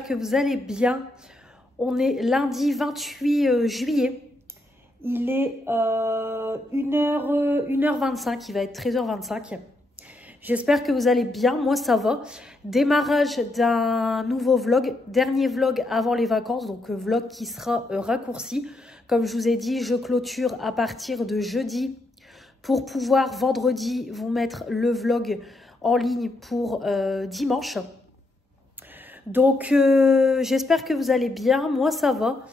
j'espère que vous allez bien. On est lundi 28 juillet. Il est 1h25, il va être 13h25. J'espère que vous allez bien, moi ça va. Démarrage d'un nouveau vlog, dernier vlog avant les vacances, donc vlog qui sera raccourci. Comme je vous ai dit, je clôture à partir de jeudi pour pouvoir vendredi vous mettre le vlog en ligne pour dimanche. Donc j'espère que vous allez bien, moi ça va.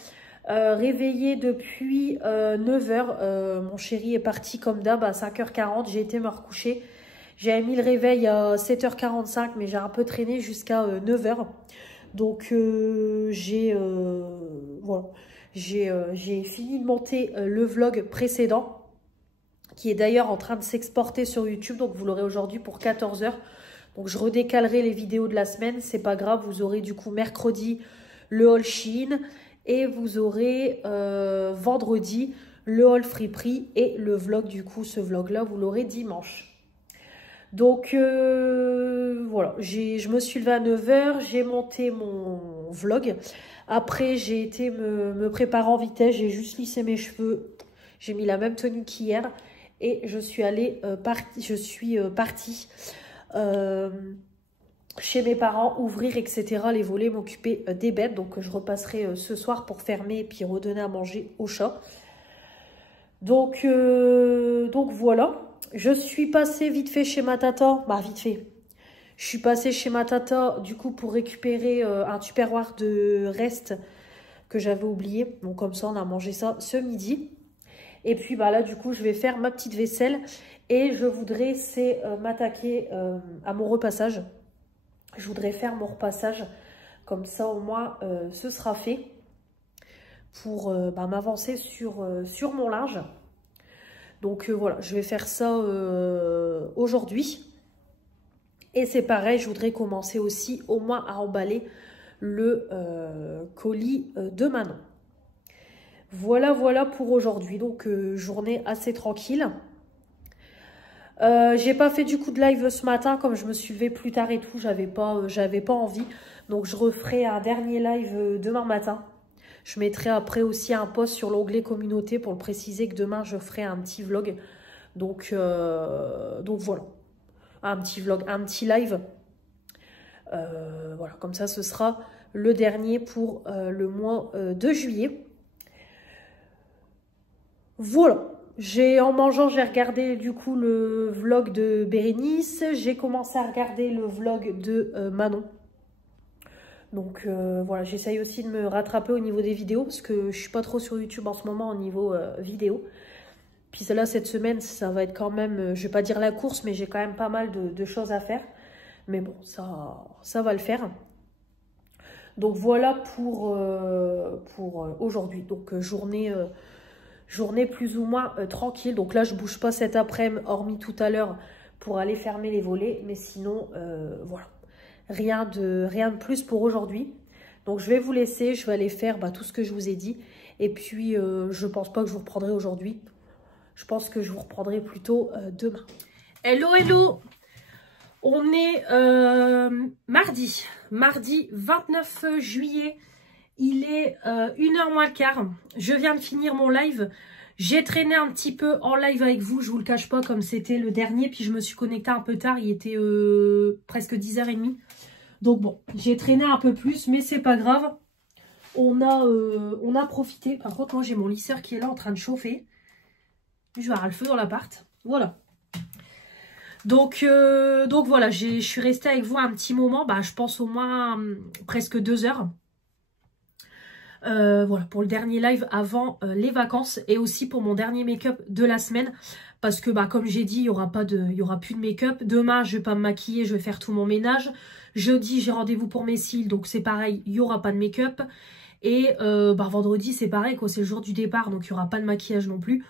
Réveillée depuis 9h, mon chéri est parti comme d'hab à 5h40, j'ai été me recoucher. J'avais mis le réveil à 7h45, mais j'ai un peu traîné jusqu'à 9h. Donc voilà, j'ai fini de monter le vlog précédent, qui est d'ailleurs en train de s'exporter sur YouTube, donc vous l'aurez aujourd'hui pour 14h. Donc je redécalerai les vidéos de la semaine, c'est pas grave, vous aurez du coup mercredi le haul Shein et vous aurez vendredi le haul Friperie et le vlog, du coup ce vlog là vous l'aurez dimanche. Donc voilà, je me suis levée à 9h, j'ai monté mon vlog. Après j'ai été me préparer en vitesse, j'ai juste lissé mes cheveux, j'ai mis la même tenue qu'hier et je suis allée partie chez mes parents, ouvrir etc. les volets, m'occuper des bêtes. Donc je repasserai ce soir pour fermer et puis redonner à manger au chat. Donc voilà. Je suis passée vite fait chez ma tata. Bah vite fait. Je suis passée chez ma tata du coup pour récupérer un tupperware de reste que j'avais oublié. Donc comme ça on a mangé ça ce midi. Et puis bah là du coup je vais faire ma petite vaisselle. Et je voudrais m'attaquer à mon repassage. Je voudrais faire mon repassage. Comme ça au moins ce sera fait. Pour m'avancer sur mon linge. Donc voilà, je vais faire ça aujourd'hui. Et c'est pareil, je voudrais commencer aussi au moins à emballer le colis de Manon. Voilà pour aujourd'hui. Donc journée assez tranquille. J'ai pas fait du coup de live ce matin, comme je me suis levée plus tard et tout, j'avais pas envie. Donc je referai un dernier live demain matin. Je mettrai après aussi un post sur l'onglet communauté pour le préciser que demain je ferai un petit vlog. Donc voilà, un petit vlog, un petit live. Voilà, comme ça ce sera le dernier pour le mois de juillet. Voilà. En mangeant, j'ai regardé du coup le vlog de Bérénice. J'ai commencé à regarder le vlog de Manon. Donc voilà, j'essaye aussi de me rattraper au niveau des vidéos parce que je suis pas trop sur YouTube en ce moment au niveau vidéo. Puis là, cette semaine, ça va être quand même, je vais pas dire la course, mais j'ai quand même pas mal de choses à faire. Mais bon, ça va le faire. Donc voilà pour aujourd'hui. Donc journée plus ou moins tranquille. Donc là, je bouge pas cet après-midi, hormis tout à l'heure pour aller fermer les volets. Mais sinon, voilà. Rien de plus pour aujourd'hui. Donc je vais vous laisser, je vais aller faire tout ce que je vous ai dit. Et puis je pense pas que je vous reprendrai aujourd'hui. Je pense que je vous reprendrai plutôt demain. Hello. On est mardi 29 juillet. Il est 1h moins le quart. Je viens de finir mon live. J'ai traîné un petit peu en live avec vous, je vous le cache pas, comme c'était le dernier. Puis je me suis connectée un peu tard, il était presque 10h30. Donc bon, j'ai traîné un peu plus, mais c'est pas grave. On a profité. Par contre, moi j'ai mon lisseur qui est là en train de chauffer. Je vais avoir le feu dans l'appart. Voilà. Donc voilà, je suis restée avec vous un petit moment. Je pense au moins presque 2 heures. Voilà, pour le dernier live avant les vacances et aussi pour mon dernier make-up de la semaine. Parce que comme j'ai dit, il y aura plus de make-up. Demain, je vais pas me maquiller, je vais faire tout mon ménage. Jeudi, j'ai rendez-vous pour mes cils, donc c'est pareil, il n'y aura pas de make-up. Et vendredi, c'est pareil, quoi, c'est le jour du départ, donc il n'y aura pas de maquillage non plus.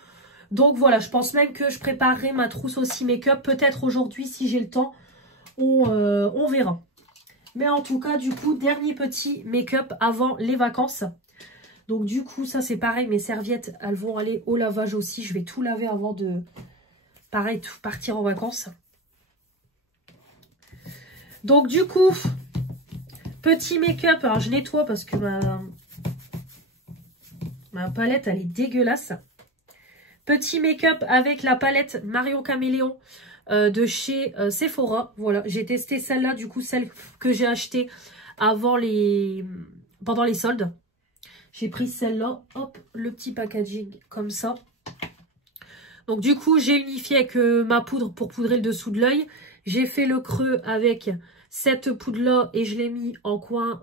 Donc voilà, je pense même que je préparerai ma trousse aussi make-up. Peut-être aujourd'hui, si j'ai le temps, on verra. Mais en tout cas, du coup, dernier petit make-up avant les vacances. Donc du coup, ça c'est pareil, mes serviettes, elles vont aller au lavage aussi. Je vais tout laver avant de, pareil, tout partir en vacances. Donc du coup, Petit make-up. Alors, je nettoie parce que ma palette, elle est dégueulasse. Petit make-up avec la palette Marion Caméléon de chez Sephora. Voilà, j'ai testé celle-là, du coup, celle que j'ai achetée pendant les soldes. J'ai pris celle-là, hop, le petit packaging comme ça. Donc du coup, j'ai unifié avec ma poudre pour poudrer le dessous de l'œil. J'ai fait le creux avec cette poudre-là et je l'ai mis en coin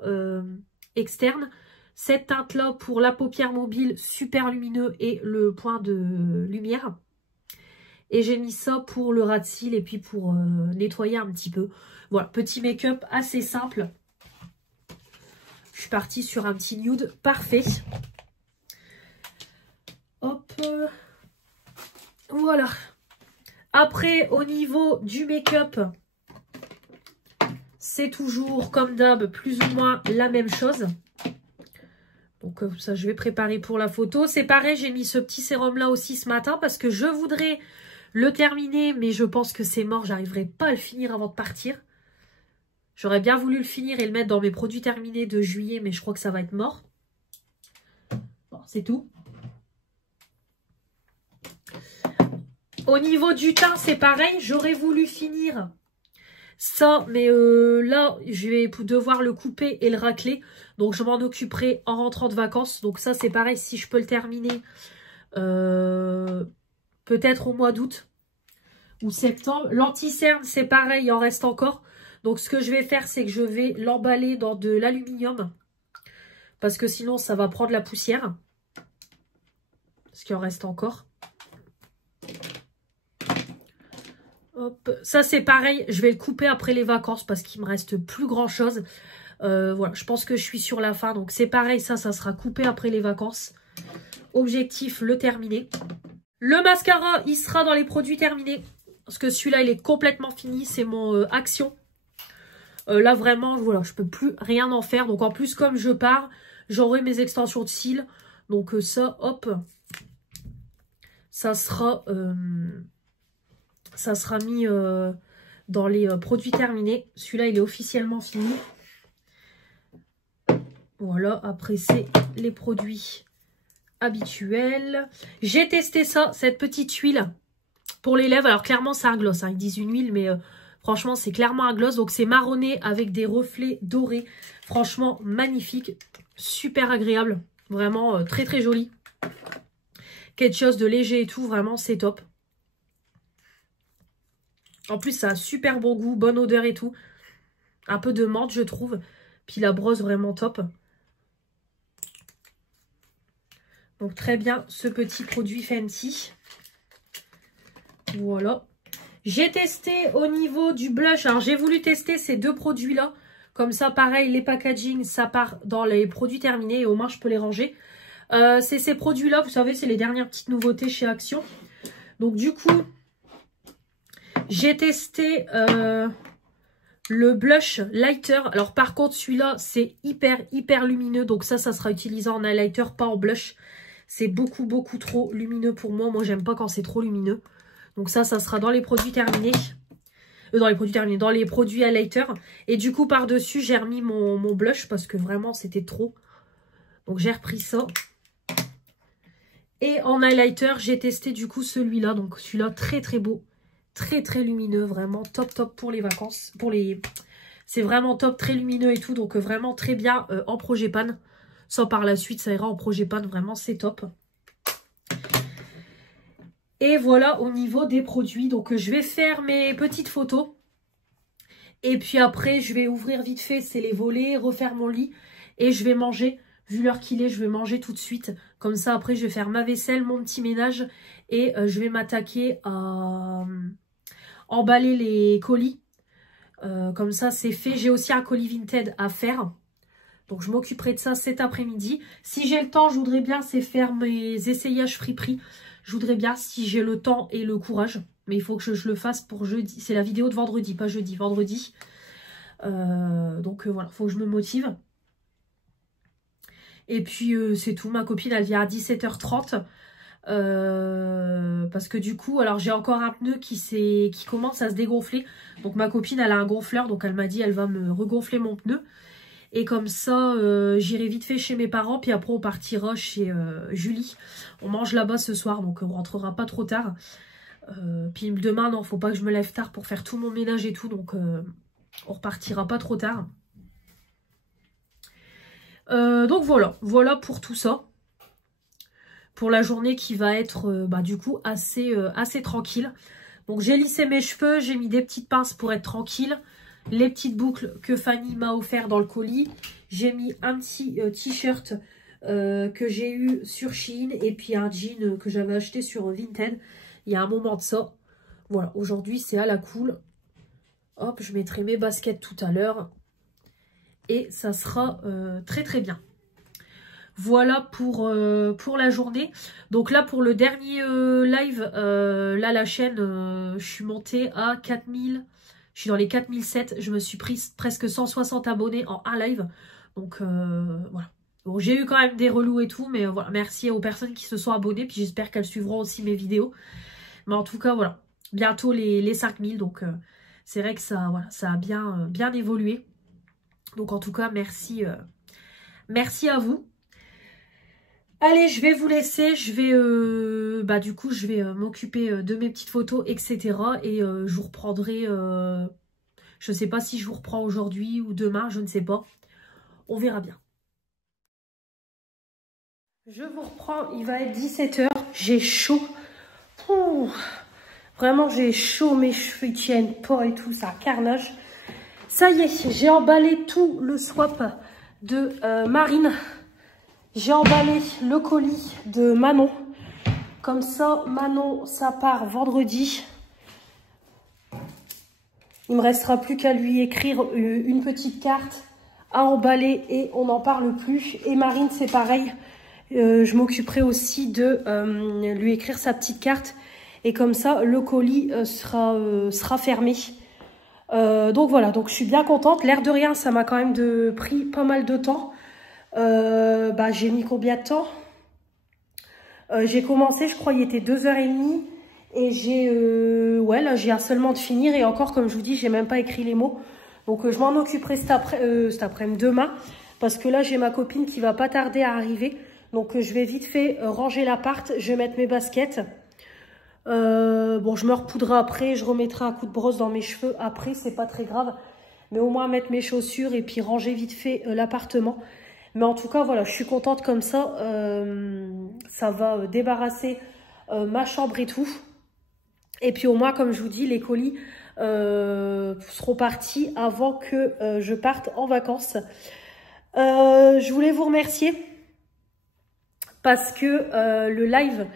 externe. Cette teinte-là pour la paupière mobile, super lumineux et le point de lumière. Et j'ai mis ça pour le ras de cils et puis pour nettoyer un petit peu. Voilà, petit make-up assez simple. Je suis partie sur un petit nude parfait. Hop. Voilà. Après, au niveau du make-up, c'est toujours comme d'hab, plus ou moins la même chose. Donc ça, je vais préparer pour la photo. C'est pareil, j'ai mis ce petit sérum là aussi ce matin parce que je voudrais le terminer, mais je pense que c'est mort. J'arriverai pas à le finir avant de partir. J'aurais bien voulu le finir et le mettre dans mes produits terminés de juillet, mais je crois que ça va être mort. Bon, c'est tout. Au niveau du teint, c'est pareil. J'aurais voulu finir ça, mais là, je vais devoir le couper et le racler. Donc, je m'en occuperai en rentrant de vacances. Donc, ça, c'est pareil. Si je peux le terminer, peut-être au mois d'août ou septembre. L'anti-cerne, c'est pareil. Il en reste encore. Donc, ce que je vais faire, c'est que je vais l'emballer dans de l'aluminium. Parce que sinon, ça va prendre la poussière. Parce qu'il en reste encore. Hop. Ça, c'est pareil. Je vais le couper après les vacances parce qu'il me reste plus grand-chose. Voilà, je pense que je suis sur la fin. Donc, c'est pareil. Ça sera coupé après les vacances. Objectif, le terminer. Le mascara, il sera dans les produits terminés. Parce que celui-là, il est complètement fini. C'est mon Action. Là, vraiment, voilà, je peux plus rien en faire. Donc, en plus, comme je pars, j'aurai mes extensions de cils. Donc, ça, hop, ça sera mis dans les produits terminés. Celui-là, il est officiellement fini. Voilà, après, c'est les produits habituels. J'ai testé ça, cette petite huile pour les lèvres. Alors, clairement, c'est un gloss. Hein. Ils disent une huile, mais franchement, c'est clairement un gloss. Donc, c'est marronné avec des reflets dorés. Franchement, magnifique. Super agréable. Vraiment, très, très joli. Quelque chose de léger et tout. Vraiment, c'est top. En plus, ça a super bon goût, bonne odeur et tout. Un peu de menthe, je trouve. Puis la brosse, vraiment top. Donc, très bien, ce petit produit Fenty. Voilà. J'ai testé au niveau du blush. Alors, j'ai voulu tester ces deux produits-là. Comme ça, pareil, les packaging, ça part dans les produits terminés. Et au moins, je peux les ranger. C'est ces produits-là, vous savez, c'est les dernières petites nouveautés chez Action. Donc, du coup, j'ai testé le blush lighter. Alors, par contre, celui-là, c'est hyper lumineux. Donc, ça sera utilisé en highlighter, pas en blush. C'est beaucoup trop lumineux pour moi. Moi, j'aime pas quand c'est trop lumineux. Donc, ça sera dans les produits terminés. Dans les produits highlighter. Et du coup, par-dessus, j'ai remis mon blush parce que vraiment, c'était trop. Donc, j'ai repris ça. Et en highlighter, j'ai testé du coup celui-là. Donc, celui-là, très beau. Très lumineux. Vraiment top pour les vacances. C'est vraiment top, très lumineux et tout. Donc, vraiment très bien en Progépane. Ça, par la suite, ça ira en Progépane. Vraiment, c'est top. Et voilà au niveau des produits. Donc, je vais faire mes petites photos. Et puis après, je vais ouvrir vite fait, c'est les volets, refaire mon lit. Et je vais manger. Vu l'heure qu'il est, je vais manger tout de suite. Comme ça, après, je vais faire ma vaisselle, mon petit ménage. Et je vais m'attaquer à emballer les colis. Comme ça, c'est fait. J'ai aussi un colis Vinted à faire. Donc, je m'occuperai de ça cet après-midi. Si j'ai le temps, je voudrais bien, c'est faire mes essayages Friperie. Je voudrais bien, si j'ai le temps et le courage. Mais il faut que je le fasse pour jeudi. C'est la vidéo de vendredi, pas jeudi, vendredi. Donc, voilà, il faut que je me motive. Et puis, c'est tout. Ma copine, elle vient à 17h30. Parce que du coup, alors j'ai encore un pneu qui commence à se dégonfler. Donc, ma copine, elle a un gonfleur. Donc, elle m'a dit, elle va me regonfler mon pneu. Et comme ça, j'irai vite fait chez mes parents. Puis après, on partira chez Julie. On mange là-bas ce soir, donc on rentrera pas trop tard. Puis demain, non, faut pas que je me lève tard pour faire tout mon ménage et tout. Donc, on repartira pas trop tard. Donc voilà pour tout ça. Pour la journée qui va être du coup assez tranquille. Donc j'ai lissé mes cheveux, j'ai mis des petites pinces pour être tranquille. Les petites boucles que Fanny m'a offert dans le colis. J'ai mis un petit t-shirt que j'ai eu sur Shein. Et puis un jean que j'avais acheté sur Vinted. Il y a un moment de ça. Voilà, aujourd'hui c'est à la cool. Hop, je mettrai mes baskets tout à l'heure. Et ça sera très très bien. Voilà pour la journée. Donc là, pour le dernier live, là, la chaîne, je suis montée à 4000. Je suis dans les 4007. Je me suis pris presque 160 abonnés en un live. Donc, voilà. Bon, j'ai eu quand même des relous et tout. Mais voilà, merci aux personnes qui se sont abonnées. Puis j'espère qu'elles suivront aussi mes vidéos. Mais en tout cas, voilà. Bientôt les 5000. Donc, c'est vrai que ça, voilà, ça a bien évolué. Donc, en tout cas, merci, merci à vous. Allez, je vais vous laisser, je vais du coup je vais m'occuper de mes petites photos, etc. Et je vous reprendrai, je ne sais pas si je vous reprends aujourd'hui ou demain, je ne sais pas. On verra bien. Je vous reprends, il va être 17 h, j'ai chaud. Ouh, vraiment j'ai chaud, mes cheveux ils tiennent pas et tout, c'est un carnage. Ça y est, j'ai emballé tout le swap de Marine. J'ai emballé le colis de Manon. Comme ça, Manon, ça part vendredi. Il me restera plus qu'à lui écrire une petite carte à emballer et on n'en parle plus. Et Marine, c'est pareil. Je m'occuperai aussi de lui écrire sa petite carte. Et comme ça, le colis sera fermé. Donc voilà, donc je suis bien contente. L'air de rien, ça m'a quand même pris pas mal de temps. J'ai mis combien de temps? J'ai commencé, je crois, il était 2h30 et j'ai un seulement de finir et encore, comme je vous dis, j'ai même pas écrit les mots. Donc je m'en occuperai cet après-midi, demain, parce que là j'ai ma copine qui va pas tarder à arriver. Donc je vais vite fait ranger l'appart, je vais mettre mes baskets. Bon, je me repoudrerai après, je remettrai un coup de brosse dans mes cheveux après, c'est pas très grave. Mais au moins mettre mes chaussures et puis ranger vite fait l'appartement. Mais en tout cas, voilà, je suis contente comme ça. Ça va débarrasser ma chambre et tout. Et puis au moins, comme je vous dis, les colis seront partis avant que je parte en vacances. Je voulais vous remercier parce que le live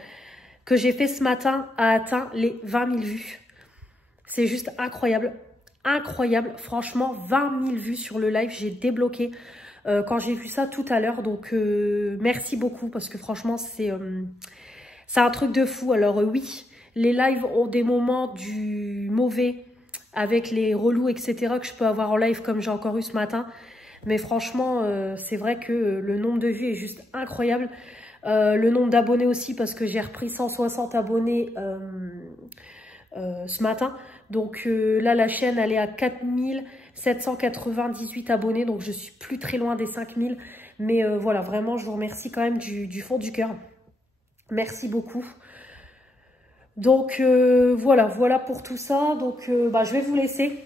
que j'ai fait ce matin a atteint les 20 000 vues. C'est juste incroyable. Incroyable. Franchement, 20 000 vues sur le live. J'ai débloqué quand j'ai vu ça tout à l'heure. Donc, merci beaucoup parce que franchement, c'est un truc de fou. Alors, oui, les lives ont des moments du mauvais avec les relous, etc. que je peux avoir en live comme j'ai encore eu ce matin. Mais franchement, c'est vrai que le nombre de vues est juste incroyable. Le nombre d'abonnés aussi parce que j'ai repris 160 abonnés ce matin. Donc là, la chaîne, elle est à 4798 abonnés. Donc je suis plus très loin des 5000. Mais voilà, vraiment, je vous remercie quand même du fond du cœur. Merci beaucoup. Donc voilà pour tout ça. Donc je vais vous laisser.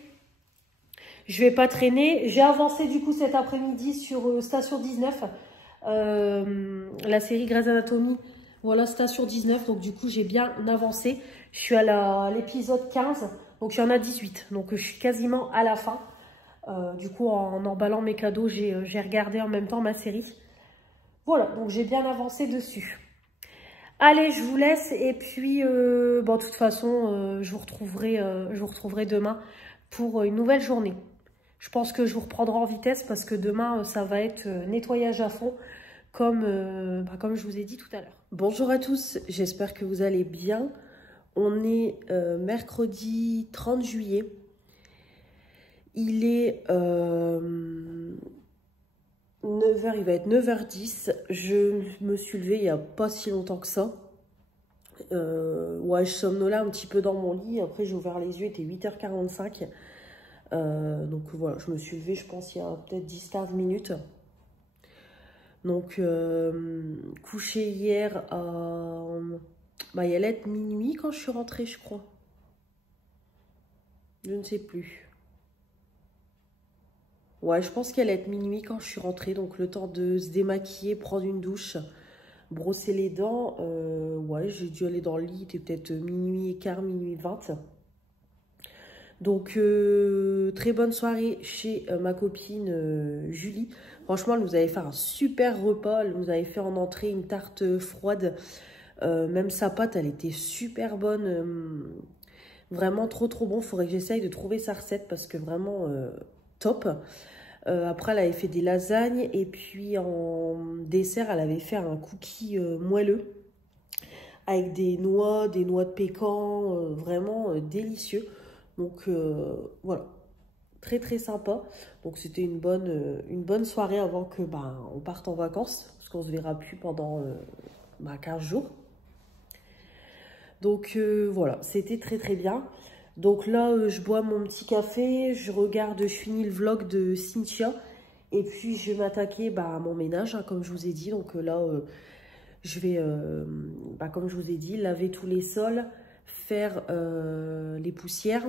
Je vais pas traîner. J'ai avancé du coup cet après-midi sur Station 19. La série Grey's Anatomy. Voilà, Station 19. Donc du coup, j'ai bien avancé. Je suis à l'épisode 15. Donc il y en a 18. Donc je suis quasiment à la fin. Du coup, en emballant mes cadeaux, j'ai regardé en même temps ma série. Voilà, donc j'ai bien avancé dessus. Allez, je vous laisse. Et puis, de toute façon, je vous retrouverai demain pour une nouvelle journée. Je pense que je vous reprendrai en vitesse parce que demain, ça va être nettoyage à fond, comme je vous ai dit tout à l'heure. Bonjour à tous, j'espère que vous allez bien. On est mercredi 30 juillet. Il est 9h, il va être 9h10. Je me suis levée il n'y a pas si longtemps que ça. Ouais, je somnolais un petit peu dans mon lit. Après, j'ai ouvert les yeux, il était 8h45. Donc voilà, je me suis levée, je pense, il y a peut-être 10-15 minutes. Donc, couché hier à... Bah, il allait être minuit quand je suis rentrée, je crois. Je ne sais plus. Ouais, je pense qu'elle allait être minuit quand je suis rentrée. Donc, le temps de se démaquiller, prendre une douche, brosser les dents. Ouais, j'ai dû aller dans le lit. C'était peut-être minuit et quart, minuit 20. Donc, très bonne soirée chez ma copine Julie. Franchement, elle nous avait fait un super repas. Elle nous avait fait en entrée une tarte froide. Même sa pâte, elle était super bonne. Vraiment trop bon. Il faudrait que j'essaye de trouver sa recette parce que vraiment top. Après, elle avait fait des lasagnes. Et puis, en dessert, elle avait fait un cookie moelleux. Avec des noix de pécan. Vraiment délicieux. Donc, voilà. Très sympa. Donc, c'était une bonne soirée avant que on parte en vacances. Parce qu'on ne se verra plus pendant 15 jours. Donc, voilà. C'était très bien. Donc là, je bois mon petit café. Je finis le vlog de Cynthia. Et puis, je vais m'attaquer à mon ménage, hein, comme je vous ai dit. Donc là, je vais, comme je vous ai dit, laver tous les sols, faire les poussières.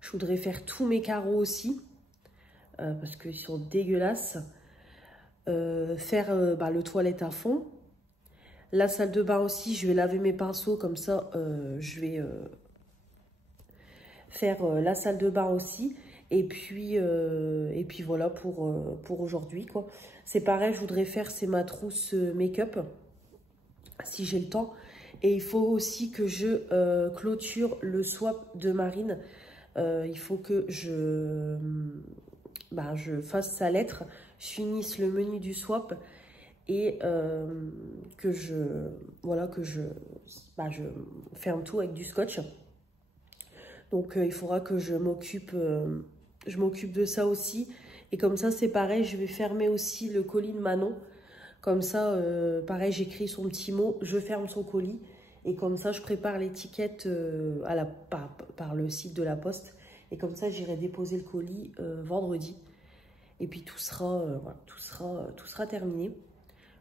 Je voudrais faire tous mes carreaux aussi, parce qu'ils sont dégueulasses. Faire le toilette à fond. La salle de bain aussi, je vais laver mes pinceaux, comme ça, je vais faire la salle de bain aussi. Et puis voilà pour aujourd'hui, quoi. C'est pareil, je voudrais faire ma trousse make-up, si j'ai le temps. Et il faut aussi que je clôture le swap de Marine. Il faut que je fasse sa lettre, je finisse le menu du swap et que je ferme tout avec du scotch. Donc il faudra que je m'occupe de ça aussi. Et comme ça, c'est pareil, je vais fermer aussi le colis de Manon. Comme ça, pareil, j'écris son petit mot, je ferme son colis. Et comme ça, je prépare l'étiquette par le site de la Poste. Et comme ça, j'irai déposer le colis vendredi. Et puis, tout sera terminé.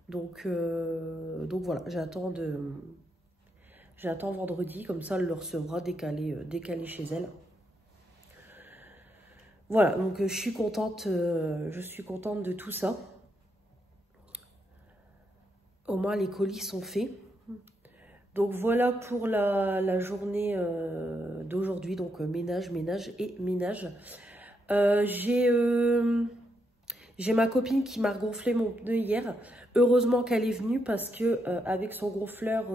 Donc voilà, j'attends vendredi. Comme ça, elle le recevra décalé chez elle. Voilà, donc je suis contente de tout ça. Au moins, les colis sont faits. Donc voilà pour la journée d'aujourd'hui, donc ménage. J'ai ma copine qui m'a gonflé mon pneu hier. Heureusement qu'elle est venue parce que avec son gonfleur,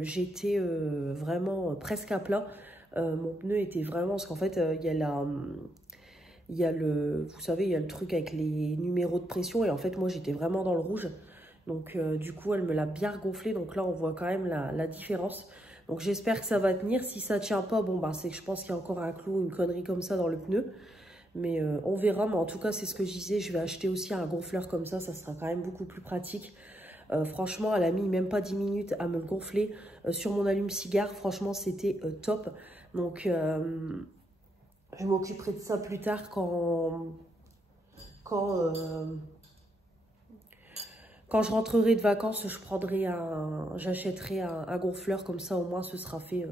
j'étais vraiment presque à plat. Mon pneu était vraiment, parce qu'en fait, il y a le truc avec les numéros de pression et en fait, moi, j'étais vraiment dans le rouge. Donc, du coup, elle me l'a bien gonflé. Donc là, on voit quand même la différence. Donc, j'espère que ça va tenir. Si ça ne tient pas, bon, c'est que je pense qu'il y a encore un clou, une connerie comme ça dans le pneu. Mais on verra. Mais en tout cas, c'est ce que je disais. Je vais acheter aussi un gonfleur comme ça. Ça sera quand même beaucoup plus pratique. Franchement, elle a mis même pas 10 minutes à me le gonfler. Sur mon allume-cigare, franchement, c'était top. Donc, je m'occuperai de ça plus tard quand je rentrerai de vacances, j'achèterai un gonfleur comme ça, au moins ce sera fait.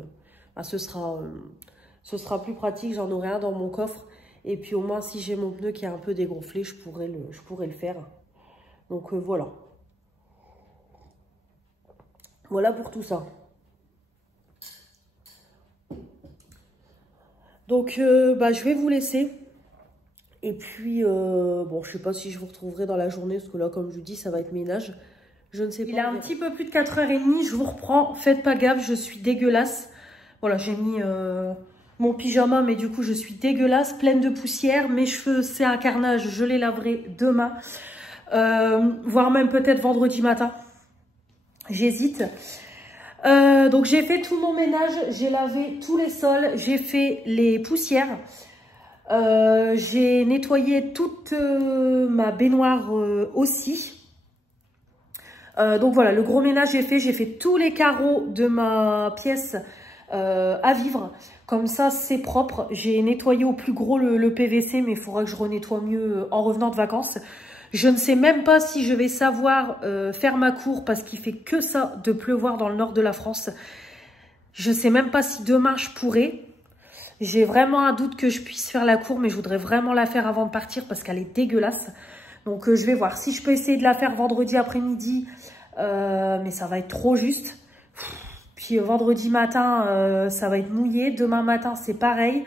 Ce sera plus pratique, j'en aurai un dans mon coffre. Et puis au moins si j'ai mon pneu qui est un peu dégonflé, je pourrais le faire. Donc voilà. Voilà pour tout ça. Donc je vais vous laisser. Et puis, bon, je sais pas si je vous retrouverai dans la journée, parce que là, comme je vous dis, ça va être ménage. Je ne sais pas. Il est un petit peu plus de 4h30, je vous reprends. Faites pas gaffe, je suis dégueulasse. Voilà, j'ai mis mon pyjama, mais du coup, je suis dégueulasse, pleine de poussière. Mes cheveux, c'est un carnage, je les laverai demain. Voire même peut-être vendredi matin. J'hésite. Donc, j'ai fait tout mon ménage, j'ai lavé tous les sols, j'ai fait les poussières. J'ai nettoyé toute ma baignoire aussi. Donc voilà, le gros ménage j'ai fait tous les carreaux de ma pièce à vivre. Comme ça, c'est propre. J'ai nettoyé au plus gros le PVC, mais il faudra que je renettoie mieux en revenant de vacances. Je ne sais même pas si je vais savoir faire ma cour parce qu'il fait que ça de pleuvoir dans le nord de la France. Je ne sais même pas si demain je pourrai. J'ai vraiment un doute que je puisse faire la cour, mais je voudrais vraiment la faire avant de partir parce qu'elle est dégueulasse. Donc je vais voir si je peux essayer de la faire vendredi après-midi, mais ça va être trop juste. Puis vendredi matin, ça va être mouillé. Demain matin, c'est pareil.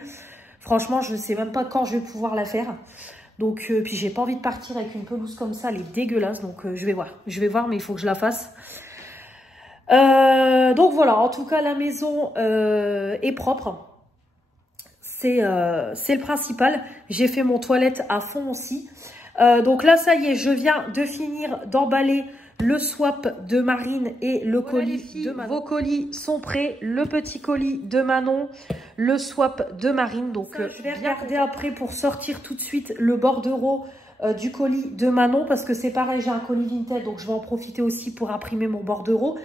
Franchement, je ne sais même pas quand je vais pouvoir la faire. Donc, puis j'ai pas envie de partir avec une pelouse comme ça, elle est dégueulasse. Donc je vais voir. Je vais voir, mais il faut que je la fasse. Donc voilà, en tout cas, la maison est propre. C'est le principal. J'ai fait mon toilette à fond aussi. Donc là, ça y est, je viens de finir d'emballer le swap de Marine et le colis de Manon. Vos colis sont prêts. Le petit colis de Manon, le swap de Marine. Donc je vais regarder après pour sortir tout de suite le bordereau du colis de Manon. Parce que c'est pareil, j'ai un colis Vinted. Donc je vais en profiter aussi pour imprimer mon bordereau.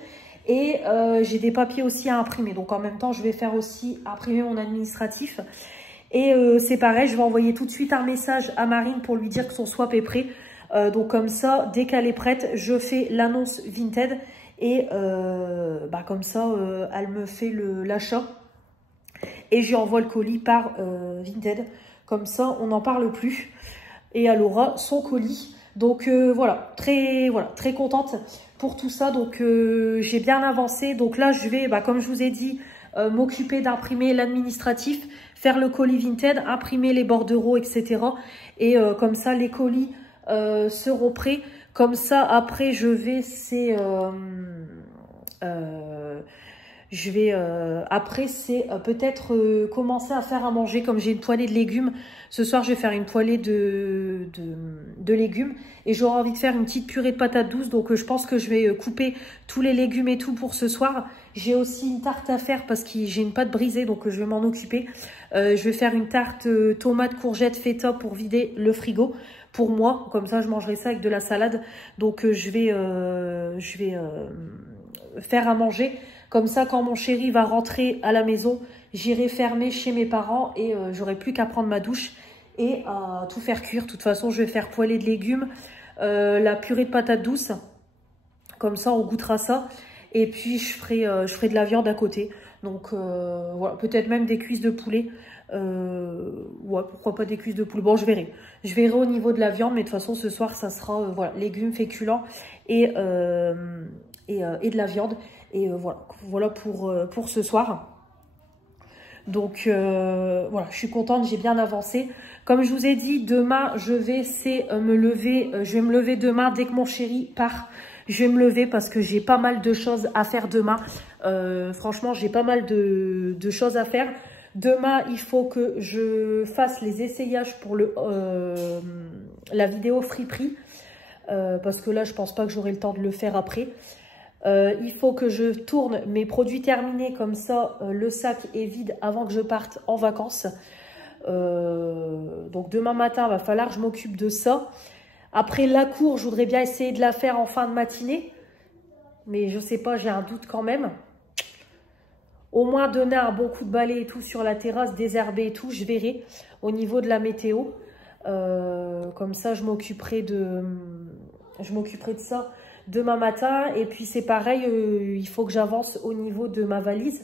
Et j'ai des papiers aussi à imprimer. Donc en même temps, je vais faire aussi imprimer mon administratif. Et c'est pareil, je vais envoyer tout de suite un message à Marine pour lui dire que son swap est prêt. Donc comme ça, dès qu'elle est prête, je fais l'annonce Vinted. Et comme ça, elle me fait l'achat. Et je lui envoie le colis par Vinted. Comme ça, on n'en parle plus. Et elle aura son colis. Donc voilà, très contente pour tout ça. Donc j'ai bien avancé. Donc là, je vais, comme je vous ai dit, m'occuper d'imprimer l'administratif, faire le colis Vinted, imprimer les bordereaux, etc. Et comme ça, les colis seront prêts. Comme ça, après, je vais, peut-être commencer à faire à manger. Comme j'ai une poêlée de légumes, ce soir je vais faire une poêlée de légumes et j'aurai envie de faire une petite purée de patates douces. Donc je pense que je vais couper tous les légumes et tout pour ce soir. J'ai aussi une tarte à faire parce que j'ai une pâte brisée, donc je vais m'en occuper. Je vais faire une tarte tomate, courgette, feta pour vider le frigo pour moi. Comme ça je mangerai ça avec de la salade. Donc je vais faire à manger. Comme ça, quand mon chéri va rentrer à la maison, j'irai fermer chez mes parents et j'aurai plus qu'à prendre ma douche et à tout faire cuire. De toute façon, je vais faire poêler de légumes, la purée de patates douces. Comme ça, on goûtera ça. Et puis, je ferai de la viande à côté. Donc, voilà, peut-être même des cuisses de poulet. Ouais, pourquoi pas des cuisses de poulet. Bon, je verrai. Je verrai au niveau de la viande, mais de toute façon, ce soir, ça sera voilà, légumes, féculents et de la viande. Et voilà pour ce soir. Donc voilà, je suis contente, j'ai bien avancé. Comme je vous ai dit, demain, je vais me lever demain dès que mon chéri part. Je vais me lever parce que j'ai pas mal de choses à faire demain. Franchement, j'ai pas mal de choses à faire. Demain, il faut que je fasse les essayages pour la vidéo friperie. Parce que là, je pense pas que j'aurai le temps de le faire après. Il faut que je tourne mes produits terminés, comme ça le sac est vide avant que je parte en vacances. Donc demain matin, il va falloir que je m'occupe de ça. Après la cour, je voudrais bien essayer de la faire en fin de matinée. Mais je sais pas, j'ai un doute quand même. Au moins donner un bon coup de balai et tout sur la terrasse, désherber et tout, je verrai au niveau de la météo. Comme ça, je m'occuperai de ça demain matin. Et puis c'est pareil, il faut que j'avance au niveau de ma valise.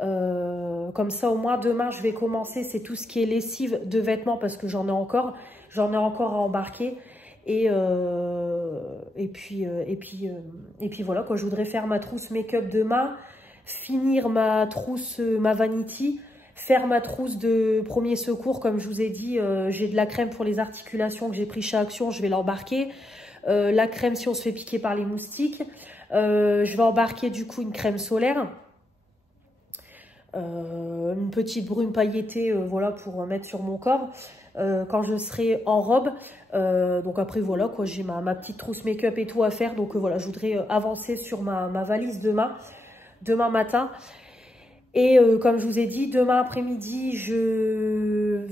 Comme ça au moins demain je vais commencer, c'est tout ce qui est lessive de vêtements parce que j'en ai encore à embarquer. Et puis voilà quoi, je voudrais faire ma trousse make-up demain, finir ma trousse, ma vanity, faire ma trousse de premier secours. Comme je vous ai dit, j'ai de la crème pour les articulations que j'ai pris chez Action, je vais l'embarquer. La crème si on se fait piquer par les moustiques. Je vais embarquer du coup une crème solaire. Une petite brume pailletée voilà, pour mettre sur mon corps quand je serai en robe. Donc après voilà quoi, j'ai ma petite trousse make-up et tout à faire. Donc voilà, je voudrais avancer sur ma valise demain matin. Et comme je vous ai dit, demain après-midi, je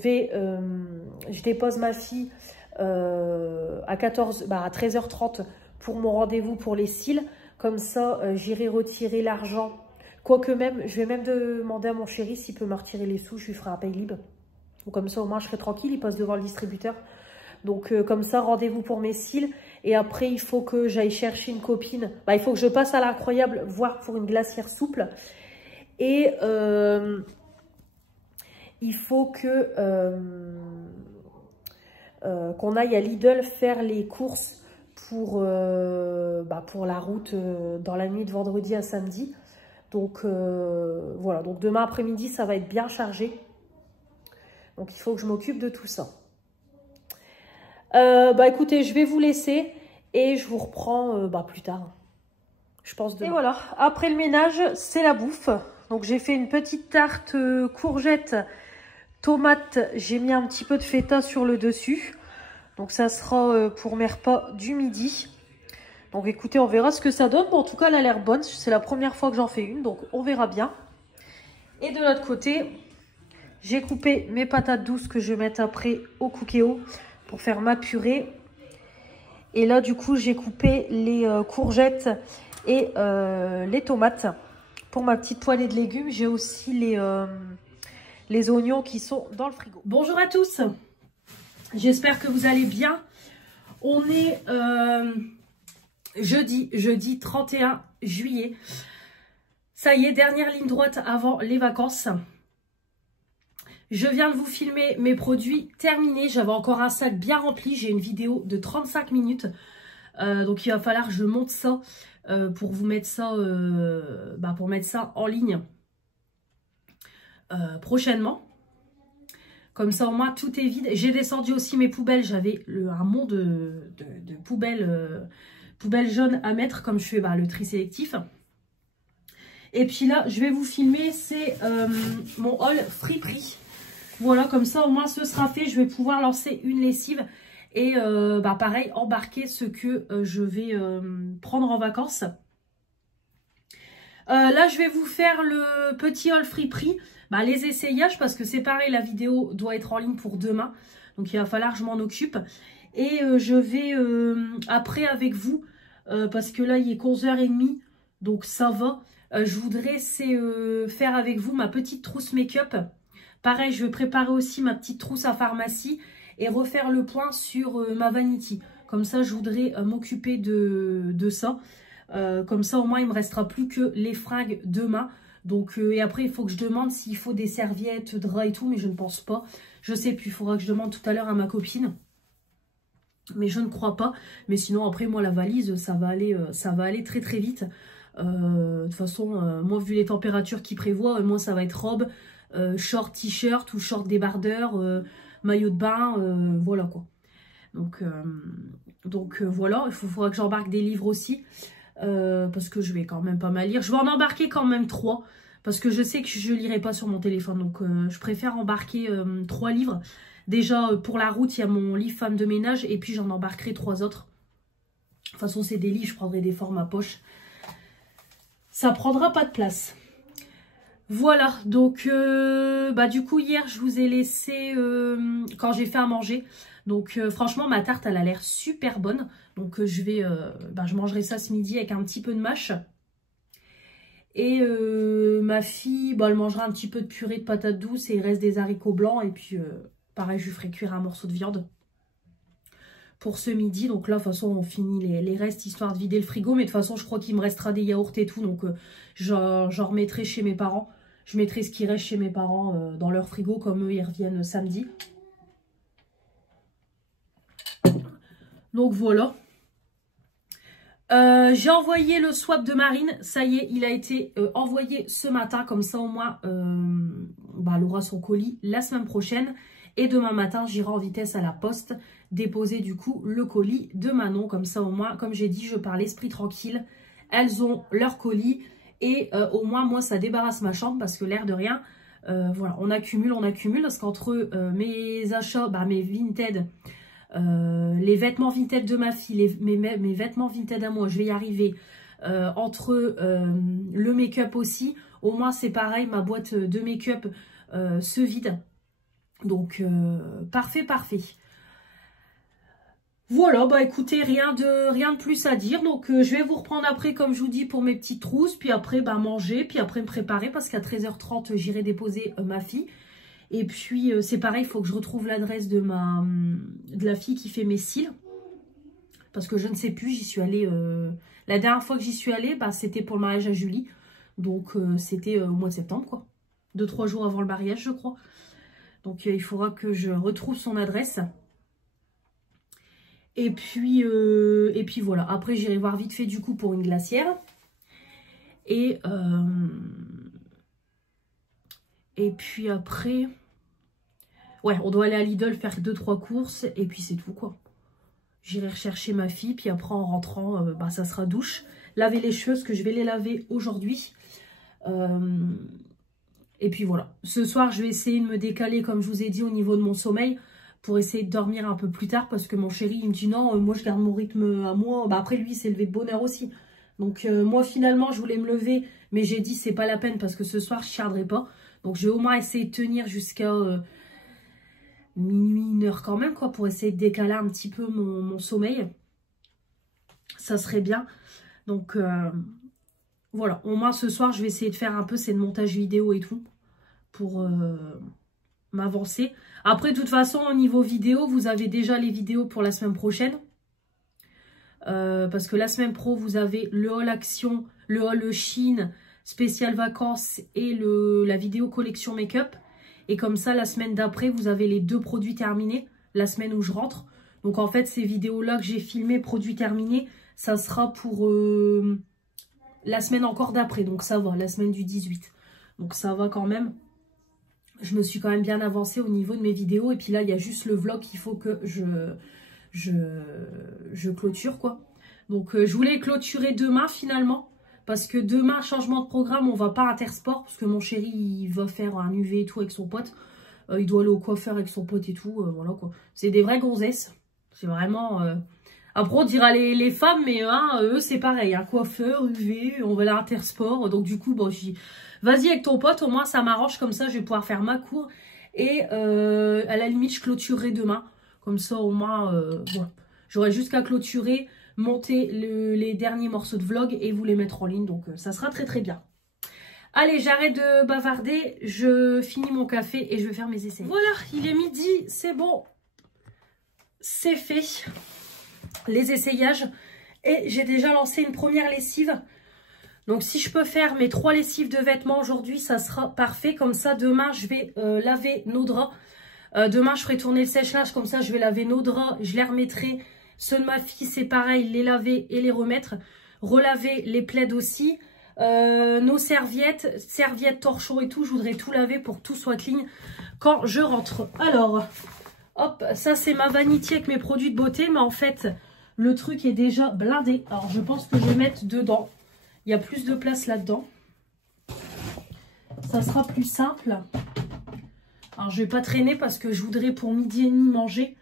dépose ma fille à 13h30 pour mon rendez-vous pour les cils. Comme ça, j'irai retirer l'argent Quoique même, je vais même demander à mon chéri s'il peut me retirer les sous, je lui ferai un paye libre. Donc comme ça, au moins, je serai tranquille, il passe devant le distributeur. Donc comme ça, rendez-vous pour mes cils. Et après, il faut que j'aille chercher une copine. Bah, il faut que je passe à l'Incroyable, voir pour une glacière souple. Et il faut que qu'on aille à Lidl faire les courses pour la route dans la nuit de vendredi à samedi. Donc voilà, donc demain après-midi, ça va être bien chargé. Donc il faut que je m'occupe de tout ça. Écoutez, je vais vous laisser et je vous reprends plus tard. Je pense demain. Et voilà, après le ménage, c'est la bouffe. Donc j'ai fait une petite tarte courgette, tomate. J'ai mis un petit peu de feta sur le dessus. Donc ça sera pour mes repas du midi. Donc écoutez, on verra ce que ça donne. Bon, en tout cas, elle a l'air bonne. C'est la première fois que j'en fais une, donc on verra bien. Et de l'autre côté, j'ai coupé mes patates douces que je vais mettre après au Cookéo pour faire ma purée. Et là, du coup, j'ai coupé les courgettes et les tomates pour ma petite poêlée de légumes. J'ai aussi les oignons qui sont dans le frigo. Bonjour à tous. J'espère que vous allez bien. On est jeudi 31 juillet. Ça y est, dernière ligne droite avant les vacances. Je viens de vous filmer mes produits terminés. J'avais encore un sac bien rempli. J'ai une vidéo de 35 minutes. Donc il va falloir que je monte ça pour vous mettre ça, pour mettre ça en ligne prochainement. Comme ça, au moins, tout est vide. J'ai descendu aussi mes poubelles. J'avais un mont de poubelles, poubelles jaunes à mettre, comme je fais le tri sélectif. Et puis là, je vais vous filmer, c'est mon haul Friperie. Voilà, comme ça, au moins, ce sera fait. Je vais pouvoir lancer une lessive. Et pareil, embarquer ce que je vais prendre en vacances. Là, je vais vous faire le petit haul Friperie. Les essayages, parce que c'est pareil, la vidéo doit être en ligne pour demain. Donc, il va falloir que je m'en occupe. Et je vais, après, avec vous, parce que là, il est 11h30, donc ça va. Je voudrais faire avec vous ma petite trousse make-up. Pareil, je vais préparer aussi ma petite trousse à pharmacie et refaire le point sur ma vanity. Comme ça, je voudrais m'occuper de ça. Comme ça, au moins, il ne me restera plus que les fringues demain. Donc, et après, il faut que je demande s'il faut des serviettes, draps et tout, mais je ne pense pas. Je sais plus, il faudra que je demande tout à l'heure à ma copine. Mais je ne crois pas. Mais sinon, après, moi, la valise, ça va aller très très vite. De toute façon, moi, vu les températures qui prévoient, moi, ça va être robe, short, t-shirt ou short débardeur, maillot de bain, voilà quoi. Donc voilà, il faudra que j'embarque des livres aussi. Parce que je vais quand même pas mal lire. Je vais en embarquer quand même 3 parce que je sais que je lirai pas sur mon téléphone. Donc je préfère embarquer 3 livres. Déjà pour la route, il y a mon livre femme de ménage et puis j'en embarquerai 3 autres. De toute façon, c'est des livres, je prendrai des formats poche. Ça prendra pas de place. Voilà, donc du coup hier je vous ai laissé quand j'ai fait à manger. Donc franchement ma tarte elle a l'air super bonne. Donc je mangerai ça ce midi avec un petit peu de mâche. Et ma fille, elle mangera un petit peu de purée de patates douces et il reste des haricots blancs. Et puis pareil, je lui ferai cuire un morceau de viande pour ce midi. Donc là de toute façon on finit les restes histoire de vider le frigo. Mais de toute façon je crois qu'il me restera des yaourts et tout. Donc j'en remettrai chez mes parents. Je mettrai ce qui reste chez mes parents dans leur frigo comme eux ils reviennent samedi. Donc voilà. J'ai envoyé le swap de Marine. Ça y est, il a été envoyé ce matin. Comme ça au moins elle aura son colis la semaine prochaine. Et demain matin j'irai en vitesse à la poste déposer du coup le colis de Manon. Comme ça au moins, comme j'ai dit, je pars l'esprit tranquille. Elles ont leur colis. Et au moins, moi, ça débarrasse ma chambre parce que l'air de rien, voilà, on accumule. Parce qu'entre mes achats, mes Vinted, les vêtements Vinted de ma fille, mes vêtements Vinted à moi, je vais y arriver. Entre le make-up aussi, au moins, c'est pareil, ma boîte de make-up se vide. Donc, parfait. Voilà, bah écoutez, rien de plus à dire. Donc je vais vous reprendre après, comme je vous dis, pour mes petites trousses. Puis après, bah manger, puis après me préparer parce qu'à 13h30, j'irai déposer ma fille. Et puis c'est pareil, il faut que je retrouve l'adresse de la fille qui fait mes cils. Parce que je ne sais plus, j'y suis allée... la dernière fois que j'y suis allée, bah, c'était pour le mariage à Julie. Donc c'était au mois de septembre, quoi. 2-3 jours avant le mariage, je crois. Donc il faudra que je retrouve son adresse. Et puis voilà. Après, j'irai voir vite fait du coup pour une glacière. Et puis après... Ouais, on doit aller à Lidl faire 2-3 courses. Et puis c'est tout, quoi. J'irai rechercher ma fille. Puis après, en rentrant, bah, ça sera douche. Laver les cheveux, parce que je vais les laver aujourd'hui. Et puis voilà. Ce soir, je vais essayer de me décaler, comme je vous ai dit, au niveau de mon sommeil. Pour essayer de dormir un peu plus tard. Parce que mon chéri, il me dit non, moi, je garde mon rythme à moi. Bah, après, lui, il s'est levé de bonne heure aussi. Donc, moi, finalement, je voulais me lever. Mais j'ai dit, c'est pas la peine parce que ce soir, je ne tiendrai pas. Donc, je vais au moins essayer de tenir jusqu'à... minuit, 1h quand même, quoi, pour essayer de décaler un petit peu mon sommeil. Ça serait bien. Donc, voilà. Au moins, ce soir, je vais essayer de faire un peu ces montages vidéo et tout. Pour m'avancer. Après, de toute façon, au niveau vidéo, vous avez déjà les vidéos pour la semaine prochaine. Parce que la semaine pro, vous avez le haul action, le haul Chine, spécial vacances et la vidéo collection make-up. Et comme ça, la semaine d'après, vous avez les 2 produits terminés, la semaine où je rentre. Donc en fait, ces vidéos-là que j'ai filmées, produits terminés, ça sera pour la semaine encore d'après. Donc ça va, la semaine du 18. Donc ça va quand même. Je me suis quand même bien avancée au niveau de mes vidéos. Et puis là, il y a juste le vlog qu'il faut que je clôture, quoi. Donc je voulais clôturer demain finalement. Parce que demain, changement de programme, on va pas à Intersport. Parce que mon chéri, il va faire un UV et tout avec son pote. Il doit aller au coiffeur avec son pote et tout. Voilà quoi. C'est des vraies gonzesses. C'est vraiment... Après, on dira les femmes, mais eux, c'est pareil. Un coiffeur, UV, on va aller à Intersport. Donc du coup, bon, je dis, vas-y avec ton pote. Au moins, ça m'arrange. Comme ça, je vais pouvoir faire ma cour. Et à la limite, je clôturerai demain. Comme ça, au moins, bon, j'aurai juste qu'à clôturer, monter les derniers morceaux de vlog et vous les mettre en ligne. Donc, ça sera très très bien. Allez, j'arrête de bavarder. Je finis mon café et je vais faire mes essais. Voilà, il est midi. C'est bon. C'est fait. Les essayages. Et j'ai déjà lancé une première lessive. Donc, si je peux faire mes 3 lessives de vêtements aujourd'hui, ça sera parfait. Comme ça, demain, je vais laver nos draps. Demain, je ferai tourner le sèche-linge. Comme ça, je vais laver nos draps. Je les remettrai. Ceux de ma fille, c'est pareil. Les laver et les remettre. Relaver les plaids aussi. Nos serviettes, torchons et tout. Je voudrais tout laver pour que tout soit clean quand je rentre. Alors, hop, ça, c'est ma vanity avec mes produits de beauté. Mais en fait, le truc est déjà blindé. Alors, je pense que je vais mettre dedans. Il y a plus de place là-dedans. Ça sera plus simple. Alors, je vais pas traîner parce que je voudrais pour midi et demi manger.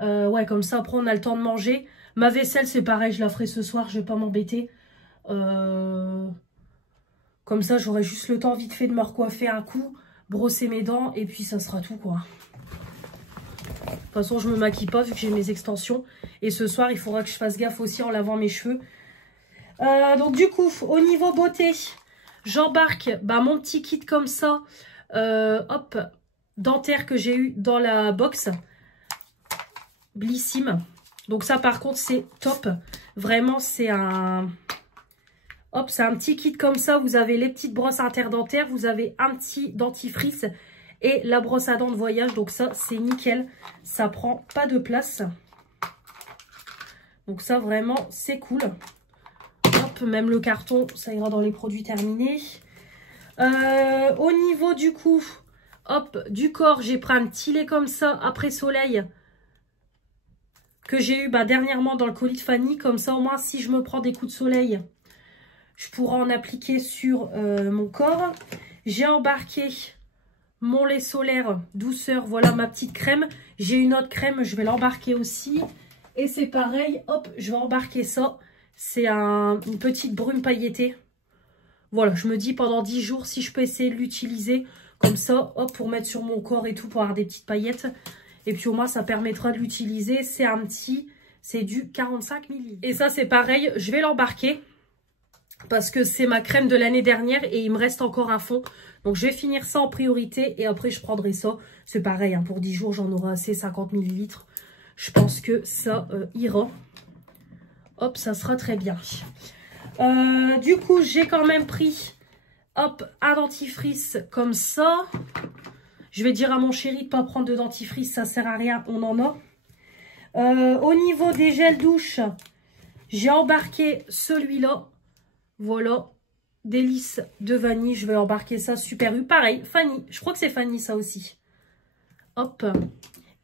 Ouais, comme ça, après, on a le temps de manger. Ma vaisselle, c'est pareil, je la ferai ce soir. Je vais pas m'embêter. Comme ça, j'aurai juste le temps vite fait de me recoiffer un coup, brosser mes dents et puis ça sera tout, quoi. De toute façon, je me maquille pas vu que j'ai mes extensions. Et ce soir, il faudra que je fasse gaffe aussi en lavant mes cheveux. Donc du coup, au niveau beauté, j'embarque mon petit kit comme ça, hop, dentaire que j'ai eu dans la box, Blissim. Donc ça par contre c'est top, vraiment c'est un, hop, c'est un petit kit comme ça. Vous avez les petites brosses interdentaires, vous avez un petit dentifrice et la brosse à dents de voyage. Donc ça c'est nickel, ça prend pas de place. Donc ça vraiment c'est cool. Même le carton, ça ira dans les produits terminés. Au niveau du coup, hop, du corps, j'ai pris un petit lait comme ça, après soleil, que j'ai eu dernièrement dans le colis de Fanny. Comme ça, au moins, si je me prends des coups de soleil, je pourrai en appliquer sur mon corps. J'ai embarqué mon lait solaire douceur, voilà ma petite crème. J'ai une autre crème, je vais l'embarquer aussi. Et c'est pareil, hop, je vais embarquer ça. C'est une petite brume pailletée. Voilà, je me dis pendant 10 jours, si je peux essayer de l'utiliser comme ça, hop, pour mettre sur mon corps et tout, pour avoir des petites paillettes. Et puis au moins, ça permettra de l'utiliser. C'est un petit C'est du 45 ml. Et ça, c'est pareil, je vais l'embarquer parce que c'est ma crème de l'année dernière et il me reste encore un fond. Donc, je vais finir ça en priorité et après, je prendrai ça. C'est pareil, hein, pour 10 jours, j'en aurai assez, 50 ml. Je pense que ça ira. Hop, ça sera très bien. Du coup, j'ai quand même pris, hop, un dentifrice comme ça. Je vais dire à mon chéri de ne pas prendre de dentifrice, ça sert à rien, on en a. Au niveau des gels douche, j'ai embarqué celui-là. Voilà, délice de vanille. Je vais embarquer ça, Super U. Pareil, Fanny. Je crois que c'est Fanny, ça aussi. Hop.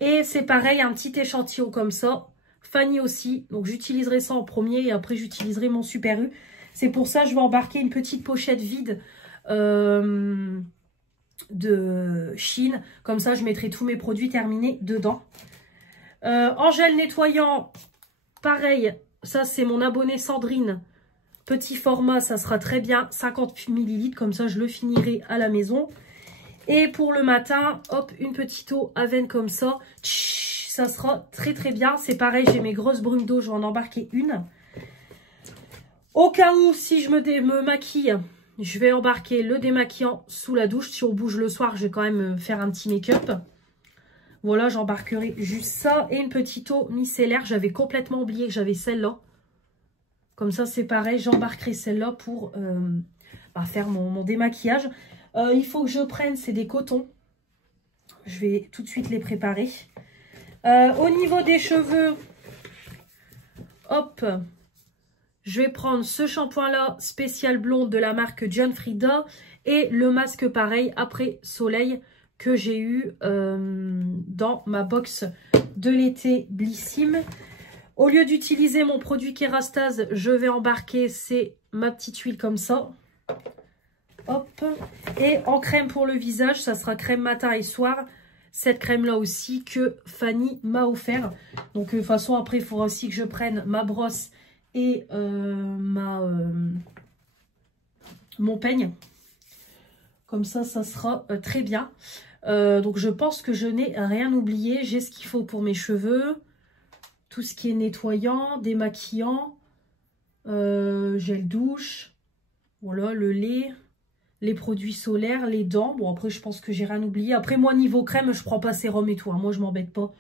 Et c'est pareil, un petit échantillon comme ça. Fanny aussi. Donc, j'utiliserai ça en premier et après, j'utiliserai mon Super U. C'est pour ça que je vais embarquer une petite pochette vide de Chine. Comme ça, je mettrai tous mes produits terminés dedans. En gel nettoyant, pareil, ça c'est mon abonnée Sandrine. Petit format, ça sera très bien, 50 ml, comme ça je le finirai à la maison. Et pour le matin, hop, une petite eau à veine comme ça. Tch, ça sera très très bien. C'est pareil, j'ai mes grosses brumes d'eau, je vais en embarquer une. Au cas où, si je me maquille, je vais embarquer le démaquillant sous la douche. Si on bouge le soir, je vais quand même faire un petit make-up. Voilà, j'embarquerai juste ça. Et une petite eau micellaire. J'avais complètement oublié que j'avais celle-là. Comme ça, c'est pareil. J'embarquerai celle-là pour faire mon démaquillage. Il faut que je prenne, c'est des cotons. Je vais tout de suite les préparer. Au niveau des cheveux, hop, je vais prendre ce shampoing-là, spécial blonde de la marque John Frieda. Et le masque pareil, après soleil, que j'ai eu dans ma box de l'été Blissim. Au lieu d'utiliser mon produit Kérastase, je vais embarquer, c'est ma petite huile comme ça. Hop. Et en crème pour le visage, ça sera crème matin et soir. Cette crème-là aussi que Fanny m'a offert. Donc, de toute façon, après, il faudra aussi que je prenne ma brosse et mon peigne. Comme ça, ça sera très bien. Donc, je pense que je n'ai rien oublié. J'ai ce qu'il faut pour mes cheveux. Tout ce qui est nettoyant, démaquillant, gel douche, voilà, le lait, les produits solaires, les dents. Bon, après, je pense que j'ai rien oublié. Après, moi, niveau crème, je prends pas sérum et tout. Hein. Moi, je m'embête pas.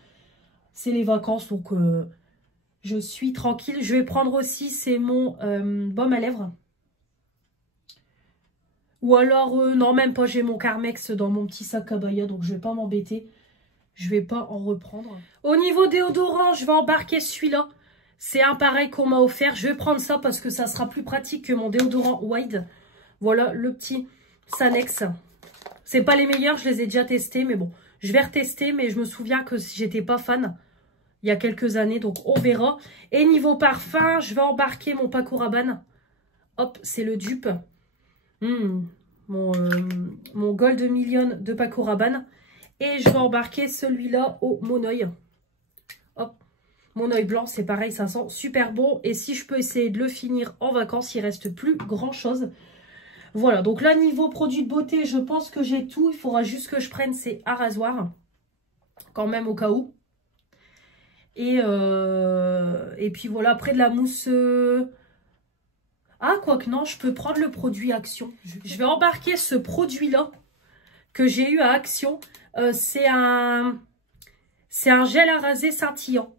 C'est les vacances, donc je suis tranquille. Je vais prendre aussi, c'est mon baume à lèvres. Ou alors, non, même pas, j'ai mon Carmex dans mon petit sac cabaya, donc je vais pas m'embêter. Je vais pas en reprendre. Au niveau déodorant, je vais embarquer celui-là. C'est un pareil qu'on m'a offert. Je vais prendre ça parce que ça sera plus pratique que mon déodorant Wide. Voilà, le petit Sanex. C'est pas les meilleurs, je les ai déjà testés, mais bon. Je vais retester, mais je me souviens que j'étais pas fan il y a quelques années, donc on verra. Et niveau parfum, je vais embarquer mon Paco Rabanne. Hop, c'est le dupe. Mon Gold Million de Paco Rabanne. Et je vais embarquer celui-là au Monoeil. Hop, Monoeil blanc, c'est pareil, ça sent super bon. Et si je peux essayer de le finir en vacances, il reste plus grand-chose. Voilà, donc là, niveau produit de beauté, je pense que j'ai tout. Il faudra juste que je prenne ces rasoirs, quand même au cas où. Et puis voilà, après de la mousse... Ah, quoique non, je peux prendre le produit Action. Je vais embarquer ce produit-là que j'ai eu à Action. C'est un gel à raser scintillant.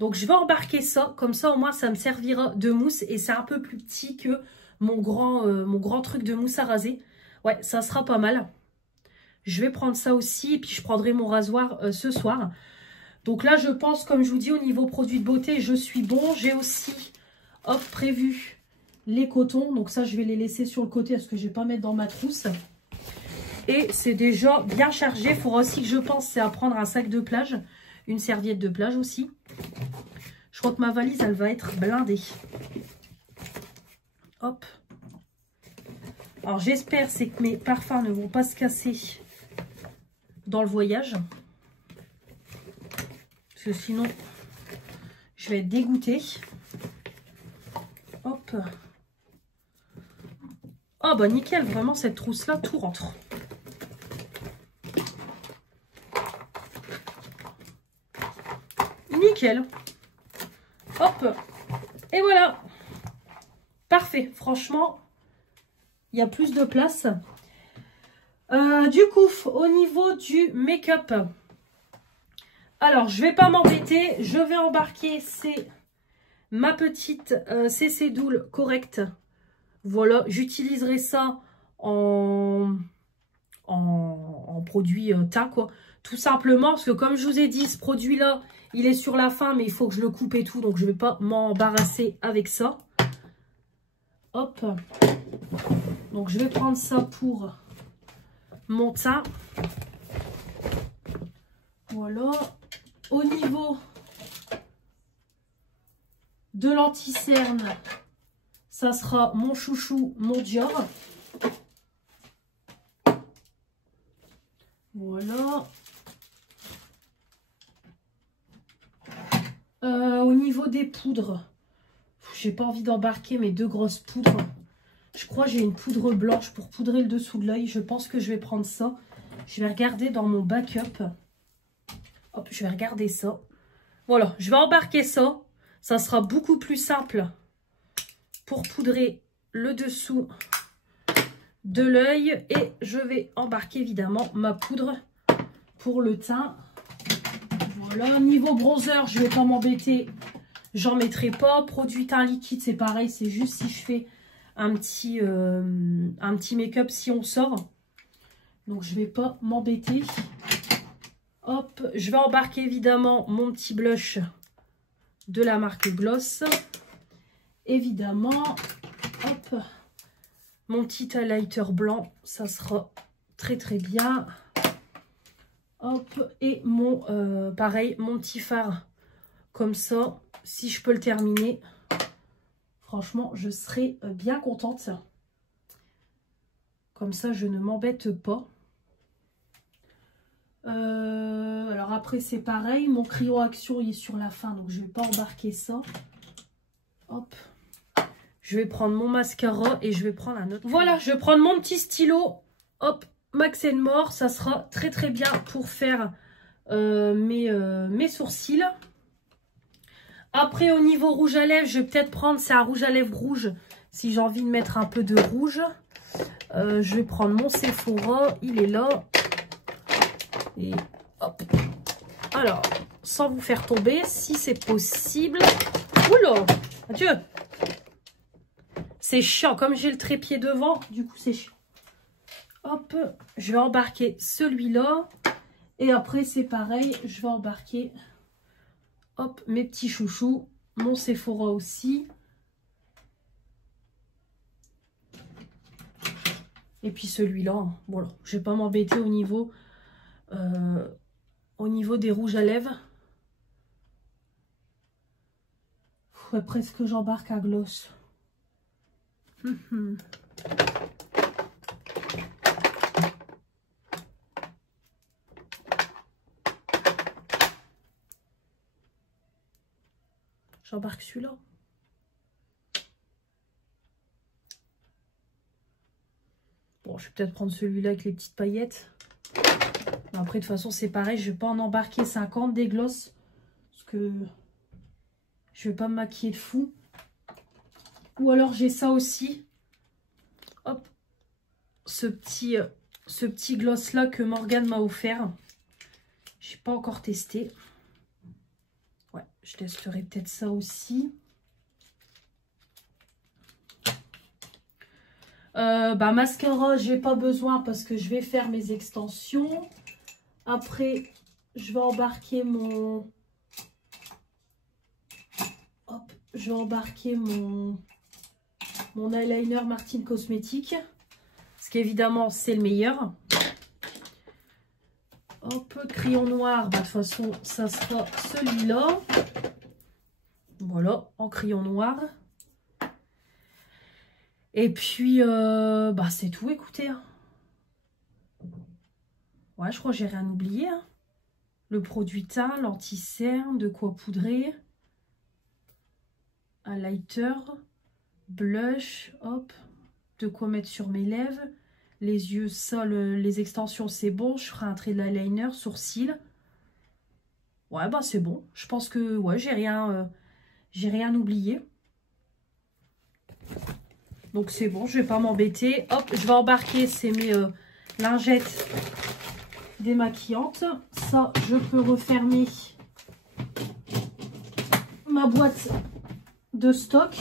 Donc, je vais embarquer ça. Comme ça, au moins, ça me servira de mousse. Et c'est un peu plus petit que mon grand truc de mousse à raser. Ouais, ça sera pas mal. Je vais prendre ça aussi. Et puis, je prendrai mon rasoir ce soir. Donc là, je pense, comme je vous dis, au niveau produit de beauté, je suis bon. J'ai aussi, hop, prévu les cotons. Donc ça, je vais les laisser sur le côté parce que je ne vais pas mettre dans ma trousse. Et c'est déjà bien chargé. Il faudra aussi que je pense, c'est à prendre un sac de plage. Une serviette de plage aussi. Je crois que ma valise, elle va être blindée. Hop. Alors, j'espère c'est que mes parfums ne vont pas se casser dans le voyage. Parce que sinon, je vais être dégoûtée. Hop. Oh, bah nickel. Vraiment, cette trousse-là, tout rentre. Nickel. Hop. Et voilà. Parfait. Franchement, il y a plus de place. Du coup, au niveau du make-up, alors je vais pas m'embêter. Je vais embarquer ma petite CC Doule correcte. Voilà, j'utiliserai ça en produit teint, quoi. Tout simplement, parce que comme je vous ai dit, ce produit-là, il est sur la fin, mais il faut que je le coupe et tout. Donc, je ne vais pas m'embarrasser avec ça. Hop. Donc, je vais prendre ça pour mon teint. Voilà. Au niveau de l'anti-cerne, ça sera mon chouchou, mon Dior. Voilà. Au niveau des poudres, j'ai pas envie d'embarquer mes 2 grosses poudres. Je crois que j'ai une poudre blanche pour poudrer le dessous de l'œil. Je pense que je vais prendre ça. Je vais regarder dans mon backup. Hop, je vais regarder ça. Voilà, je vais embarquer ça. Ça sera beaucoup plus simple pour poudrer le dessous de l'œil. Et je vais embarquer évidemment ma poudre pour le teint. Voilà, niveau bronzer, je vais pas m'embêter. J'en mettrai pas. Produit teint liquide, c'est pareil. C'est juste si je fais un petit make-up si on sort. Donc, je vais pas m'embêter. Hop, je vais embarquer évidemment mon petit blush de la marque Gloss. Évidemment, hop, mon petit highlighter blanc. Ça sera très très bien. Hop, et pareil, mon petit fard. Comme ça, si je peux le terminer, franchement, je serai bien contente. Comme ça, je ne m'embête pas. Alors après, c'est pareil. Mon crayon action, il est sur la fin, donc je ne vais pas embarquer ça. Hop. Je vais prendre mon mascara et je vais prendre un autre. Voilà, je vais prendre mon petit stylo. Hop, Max & More. Ça sera très très bien pour faire mes sourcils. Après, au niveau rouge à lèvres, je vais peut-être prendre, c'est un rouge à lèvres rouge, si j'ai envie de mettre un peu de rouge. Je vais prendre mon Sephora, il est là. Et hop. Alors, sans vous faire tomber, si c'est possible. Oula, adieu. C'est chiant, comme j'ai le trépied devant, du coup c'est chiant. Hop, je vais embarquer celui-là. Et après, c'est pareil, je vais embarquer... Hop, mes petits chouchous, mon Sephora aussi. Et puis celui-là, voilà, je vais pas m'embêter au niveau des rouges à lèvres. Faudrait presque que j'embarque un gloss. J'embarque celui-là. Bon, je vais peut-être prendre celui-là avec les petites paillettes. Après, de toute façon, c'est pareil. Je ne vais pas en embarquer 50 des glosses. Parce que je ne vais pas me maquiller de fou. Ou alors, j'ai ça aussi. Hop. Ce petit gloss-là que Morgane m'a offert. Je n'ai pas encore testé. Ouais, je testerai peut-être ça aussi. Mascara, j'ai pas besoin parce que je vais faire mes extensions. Après, je vais embarquer mon... Hop, je vais embarquer mon eyeliner Martine Cosmétique. Parce qu'évidemment, c'est le meilleur. Hop, crayon noir, de toute façon, ça sera celui-là. Voilà, en crayon noir. Et puis, c'est tout, écoutez. Ouais, je crois que j'ai rien oublié. Le produit teint, l'anti-cerne, de quoi poudrer. Highlighter, blush, hop. De quoi mettre sur mes lèvres. Les yeux, ça, les extensions, c'est bon. Je ferai un trait de l'eyeliner, sourcils. Ouais, c'est bon. Je pense que, ouais, j'ai rien J'ai rien oublié. Donc c'est bon, je vais pas m'embêter. Hop, je vais embarquer, c'est mes lingettes démaquillantes. Ça, je peux refermer ma boîte de stock.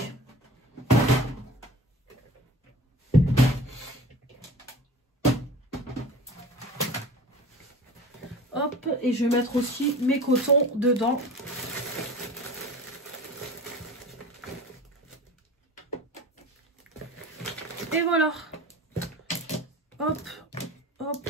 Hop, et je vais mettre aussi mes cotons dedans. Et voilà. Hop, hop.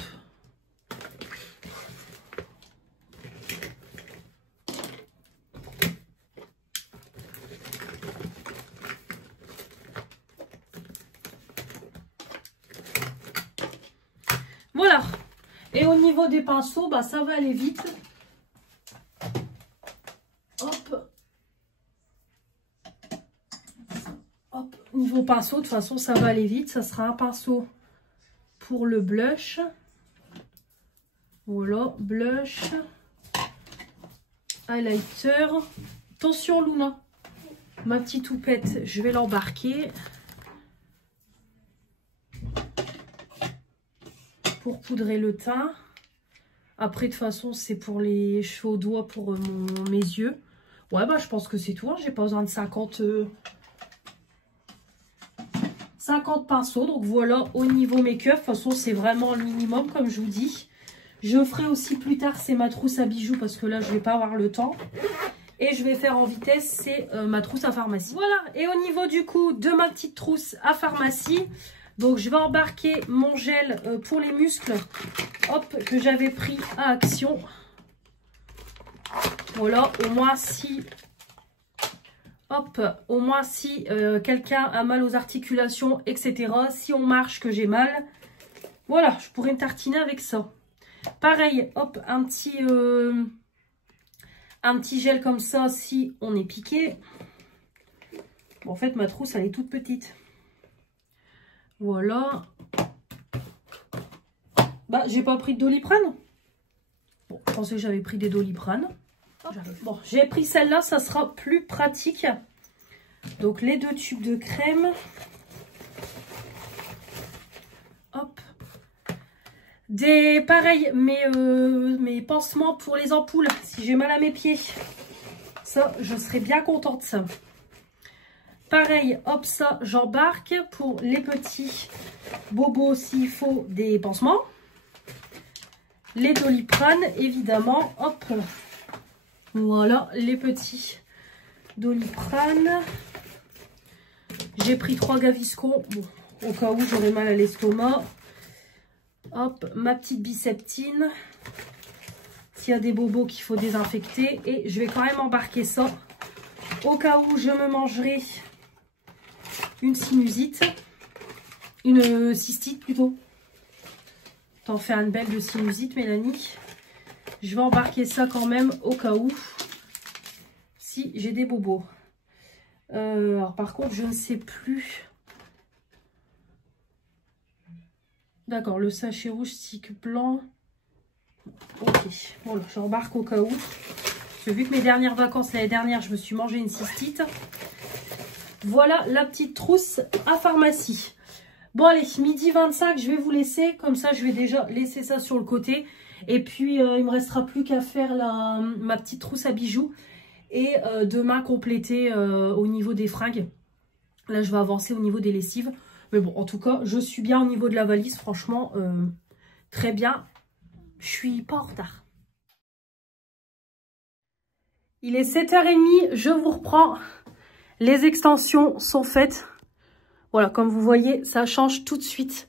Voilà. Et au niveau des pinceaux, bah, ça va aller vite. Hop. Hop. Niveau pinceau, de toute façon, ça va aller vite. Ça sera un pinceau pour le blush. Voilà, blush. Highlighter. Attention, Luna. Ma petite houppette, je vais l'embarquer. Pour poudrer le teint. Après, de toute façon, c'est pour les cheveux aux doigts, pour mes yeux. Ouais, bah, je pense que c'est tout. Hein. J'ai pas besoin de 50 pinceaux. Donc, voilà, au niveau make-up. De toute façon, c'est vraiment le minimum, comme je vous dis. Je ferai aussi plus tard, c'est ma trousse à bijoux, parce que là, je vais pas avoir le temps. Et je vais faire en vitesse, c'est ma trousse à pharmacie. Voilà, et au niveau, du coup, de ma petite trousse à pharmacie... Donc, je vais embarquer mon gel pour les muscles, hop, que j'avais pris à Action. Voilà, au moins si, hop, au moins si quelqu'un a mal aux articulations, etc. Si on marche, que j'ai mal, voilà, je pourrais me tartiner avec ça. Pareil, hop, un petit gel comme ça si on est piqué. Bon, en fait, ma trousse, elle est toute petite. Voilà. Bah, j'ai pas pris de Doliprane. Bon, je pensais que j'avais pris des Doliprane. Bon, j'ai pris celle-là, ça sera plus pratique. Donc, les 2 tubes de crème. Hop. Pareil, mes pansements pour les ampoules, si j'ai mal à mes pieds. Ça, je serais bien contente de ça. Pareil, hop, ça, j'embarque pour les petits bobos s'il faut des pansements. Les Doliprane, évidemment. Hop, voilà, les petits Doliprane. J'ai pris 3 Gaviscon, bon, au cas où j'aurais mal à l'estomac. Hop, ma petite Biceptine. S'il y a des bobos qu'il faut désinfecter. Et je vais quand même embarquer ça, au cas où je me mangerai une sinusite, une cystite plutôt. T'en fais une belle de sinusite, Mélanie. Je vais embarquer ça quand même au cas où, si j'ai des bobos. Alors par contre, je ne sais plus. D'accord, le sachet rouge, stick blanc. Ok, bon, j'embarque au cas où. Parce que vu que mes dernières vacances l'année dernière, je me suis mangé une cystite. Voilà la petite trousse à pharmacie. Bon allez, midi 25, je vais vous laisser. Comme ça, je vais déjà laisser ça sur le côté. Et puis, il me restera plus qu'à faire ma petite trousse à bijoux. Et demain, compléter au niveau des fringues. Là, je vais avancer au niveau des lessives. Mais bon, en tout cas, je suis bien au niveau de la valise. Franchement, très bien. Je suis pas en retard. Il est 7h30, je vous reprends. Les extensions sont faites. Voilà, comme vous voyez, ça change tout de suite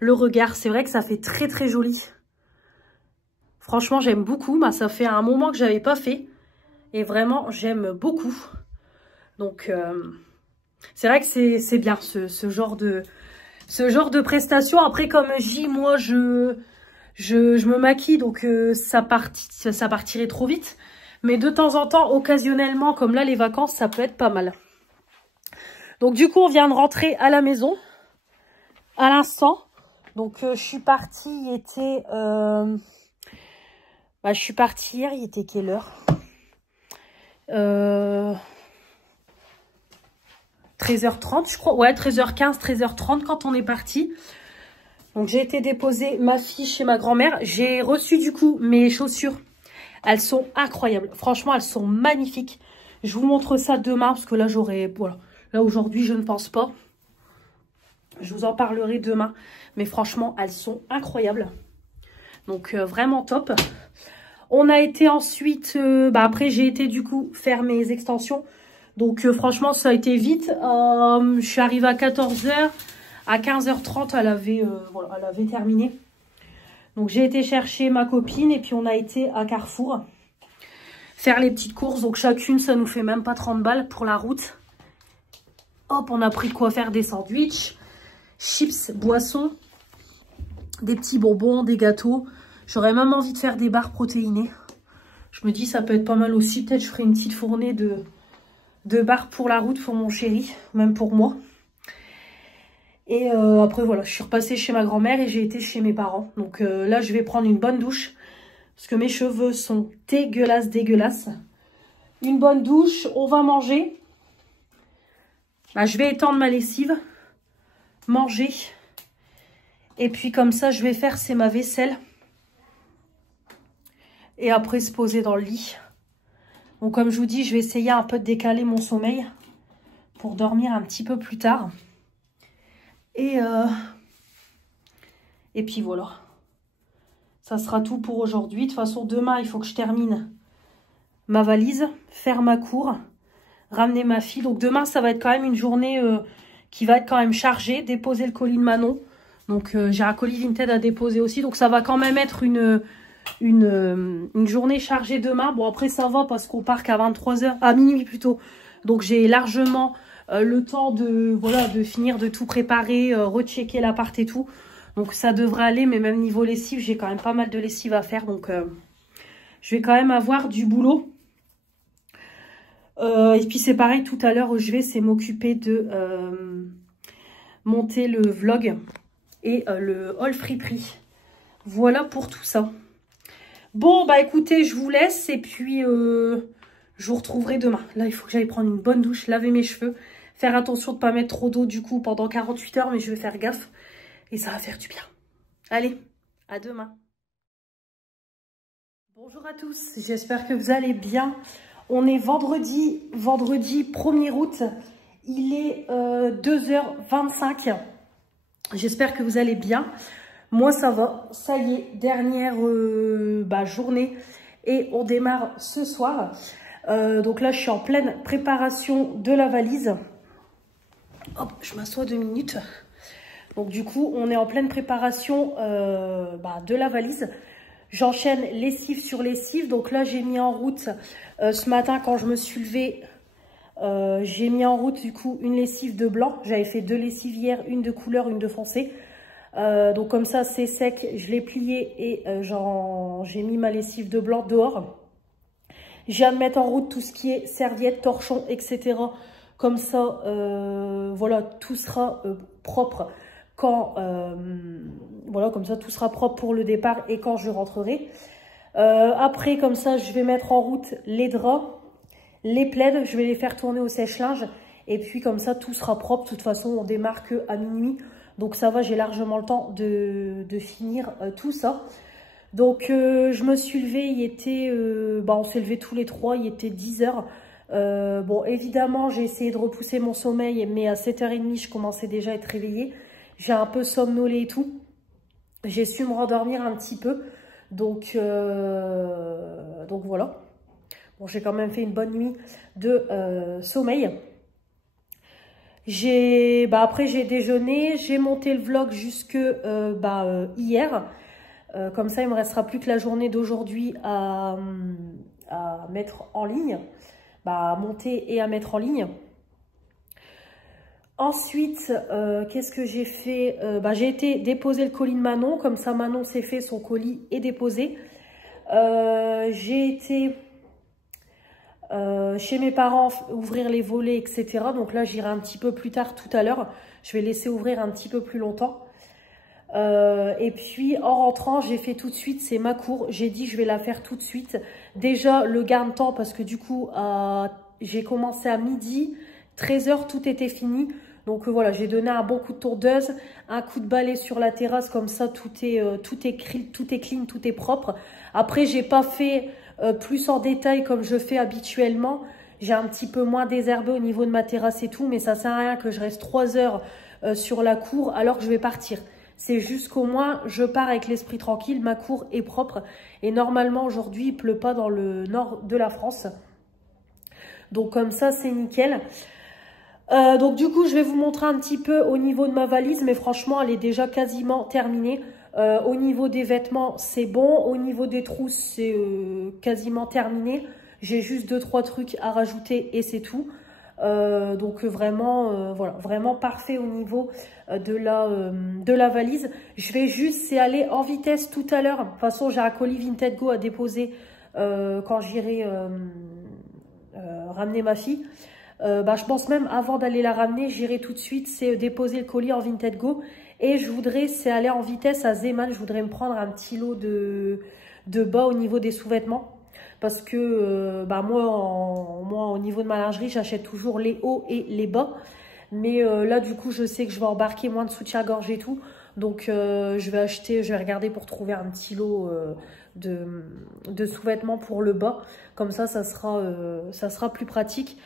le regard. C'est vrai que ça fait très très joli. Franchement, j'aime beaucoup. Bah, ça fait un moment que je n'avais pas fait. Et vraiment, j'aime beaucoup. Donc, c'est vrai que c'est bien ce genre de prestation. Après, comme je dis, moi, je me maquille. Donc, ça partirait trop vite. Mais de temps en temps, occasionnellement, comme là, les vacances, ça peut être pas mal. Donc du coup, on vient de rentrer à la maison à l'instant. Donc je suis partie, je suis partie hier, il était quelle heure 13h30, je crois. Ouais, 13h15, 13h30 quand on est parti. Donc, j'ai été déposer ma fille chez ma grand-mère. J'ai reçu du coup mes chaussures. Elles sont incroyables. Franchement, elles sont magnifiques. Je vous montre ça demain parce que là, j'aurais... Voilà. Là, aujourd'hui, je ne pense pas. Je vous en parlerai demain. Mais franchement, elles sont incroyables. Donc, vraiment top. On a été ensuite... après, j'ai été du coup faire mes extensions. Donc, franchement, ça a été vite. Je suis arrivée à 14h. À 15h30, elle avait terminé. Donc, j'ai été chercher ma copine et puis on a été à Carrefour faire les petites courses. Donc, chacune, ça nous fait même pas 30 balles pour la route. Hop, on a pris de quoi faire des sandwichs, chips, boissons, des petits bonbons, des gâteaux. J'aurais même envie de faire des barres protéinées. Je me dis, ça peut être pas mal aussi. Peut-être je ferai une petite fournée de barres pour la route pour mon chéri, même pour moi. Et après, voilà, je suis repassée chez ma grand-mère et j'ai été chez mes parents. Donc là, je vais prendre une bonne douche. Parce que mes cheveux sont dégueulasses, dégueulasses. Une bonne douche, on va manger. Bah, je vais étendre ma lessive. Manger. Et puis comme ça, je vais faire, c'est ma vaisselle. Et après, se poser dans le lit. Donc comme je vous dis, je vais essayer un peu de décaler mon sommeil. Pour dormir un petit peu plus tard. Et puis voilà. Ça sera tout pour aujourd'hui. De toute façon, demain, il faut que je termine ma valise, faire ma cour, ramener ma fille. Donc demain, ça va être quand même une journée qui va être quand même chargée. Déposer le colis de Manon. Donc j'ai un colis Vinted à déposer aussi. Donc ça va quand même être une journée chargée demain. Bon, après, ça va parce qu'on part qu'à 23h, à minuit plutôt. Donc j'ai largement... le temps de finir de tout préparer, rechecker l'appart et tout. Donc ça devrait aller, mais même niveau lessive, j'ai quand même pas mal de lessive à faire. Donc je vais quand même avoir du boulot. Et puis c'est pareil, tout à l'heure où je vais, c'est m'occuper de monter le vlog et le haul friperie. Voilà pour tout ça. Bon, bah écoutez, je vous laisse et puis... je vous retrouverai demain. Là, il faut que j'aille prendre une bonne douche, laver mes cheveux. Faire attention de ne pas mettre trop d'eau du coup pendant 48 heures. Mais je vais faire gaffe. Et ça va faire du bien. Allez, à demain. Bonjour à tous. J'espère que vous allez bien. On est vendredi 1er août. Il est 2h25. J'espère que vous allez bien. Moi, ça va. Ça y est, dernière journée. Et on démarre ce soir. Donc là, je suis en pleine préparation de la valise. Hop, je m'assois 2 minutes. Donc du coup, on est en pleine préparation de la valise. J'enchaîne lessive sur lessive. Donc là, j'ai mis en route ce matin quand je me suis levée. J'ai mis en route du coup une lessive de blanc. J'avais fait 2 lessives hier, une de couleur, une de foncé. Donc comme ça, c'est sec. Je l'ai plié et j'ai mis ma lessive de blanc dehors. Je viens de mettre en route tout ce qui est serviettes, torchons, etc. Comme ça, voilà, tout sera propre quand... voilà, comme ça, tout sera propre pour le départ et quand je rentrerai. Après, comme ça, je vais mettre en route les draps, les plaids. Je vais les faire tourner au sèche-linge. Et puis, comme ça, tout sera propre. De toute façon, on démarre qu'à minuit. Donc, ça va, j'ai largement le temps de finir tout ça. Donc, je me suis levée, il était... on s'est levés tous les trois, il était 10h. Bon, évidemment, j'ai essayé de repousser mon sommeil, mais à 7h30, je commençais déjà à être réveillée. J'ai un peu somnolé et tout. J'ai su me rendormir un petit peu. Donc voilà. Bon, j'ai quand même fait une bonne nuit de sommeil. Après, j'ai déjeuné. J'ai monté le vlog jusque hier. Comme ça, il ne me restera plus que la journée d'aujourd'hui à mettre en ligne. À monter et à mettre en ligne. Ensuite, qu'est-ce que j'ai fait? J'ai été déposer le colis de Manon. Comme ça, Manon s'est fait, son colis est déposé. J'ai été chez mes parents ouvrir les volets, etc. Donc là, j'irai un petit peu plus tard tout à l'heure. Je vais laisser ouvrir un petit peu plus longtemps. Et puis en rentrant, j'ai fait tout de suite, c'est ma cour. J'ai dit je vais la faire tout de suite. Déjà le gain de temps parce que du coup, j'ai commencé à midi. 13h, tout était fini. Donc voilà, j'ai donné un bon coup de tondeuse, un coup de balai sur la terrasse, comme ça tout est clean, tout est propre. Après, j'ai pas fait plus en détail comme je fais habituellement. J'ai un petit peu moins désherbé au niveau de ma terrasse et tout, mais ça sert à rien que je reste 3 heures sur la cour alors que je vais partir. C'est juste qu'au moins, je pars avec l'esprit tranquille, ma cour est propre. Et normalement, aujourd'hui, il pleut pas dans le nord de la France. Donc comme ça, c'est nickel. Donc du coup, je vais vous montrer un petit peu au niveau de ma valise, mais franchement, elle est déjà quasiment terminée. Au niveau des vêtements, c'est bon. Au niveau des trousses, c'est quasiment terminé. J'ai juste 2-3 trucs à rajouter et c'est tout. Donc vraiment, voilà, vraiment parfait au niveau de la valise. Je vais juste aller en vitesse tout à l'heure. De toute façon, j'ai un colis Vinted Go à déposer quand j'irai ramener ma fille. Je pense même avant d'aller la ramener, j'irai tout de suite, c'est déposer le colis en Vinted Go. Et je voudrais, c'est aller en vitesse à Zeeman. Je voudrais me prendre un petit lot de bas au niveau des sous-vêtements. Parce que moi, au niveau de ma lingerie, j'achète toujours les hauts et les bas. Mais là, du coup, je sais que je vais embarquer moins de soutien-gorge et tout. Donc, je vais regarder pour trouver un petit lot de sous-vêtements pour le bas. Comme ça sera plus pratique.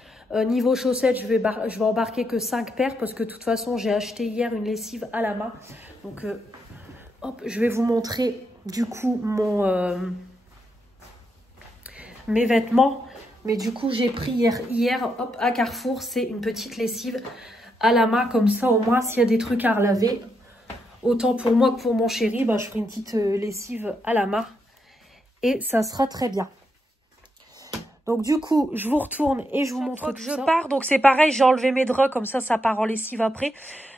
Niveau chaussettes, je vais embarquer que 5 paires parce que de toute façon, j'ai acheté hier une lessive à la main. Donc, hop, je vais vous montrer du coup mes vêtements. Mais du coup, j'ai pris hier hop, à Carrefour, c'est une petite lessive à la main. Comme ça, au moins, s'il y a des trucs à relaver, autant pour moi que pour mon chéri, je ferai une petite lessive à la main. Et ça sera très bien. Donc du coup, je vous retourne et je vous montre que je pars. Donc c'est pareil, j'ai enlevé mes draps, comme ça part en lessive après.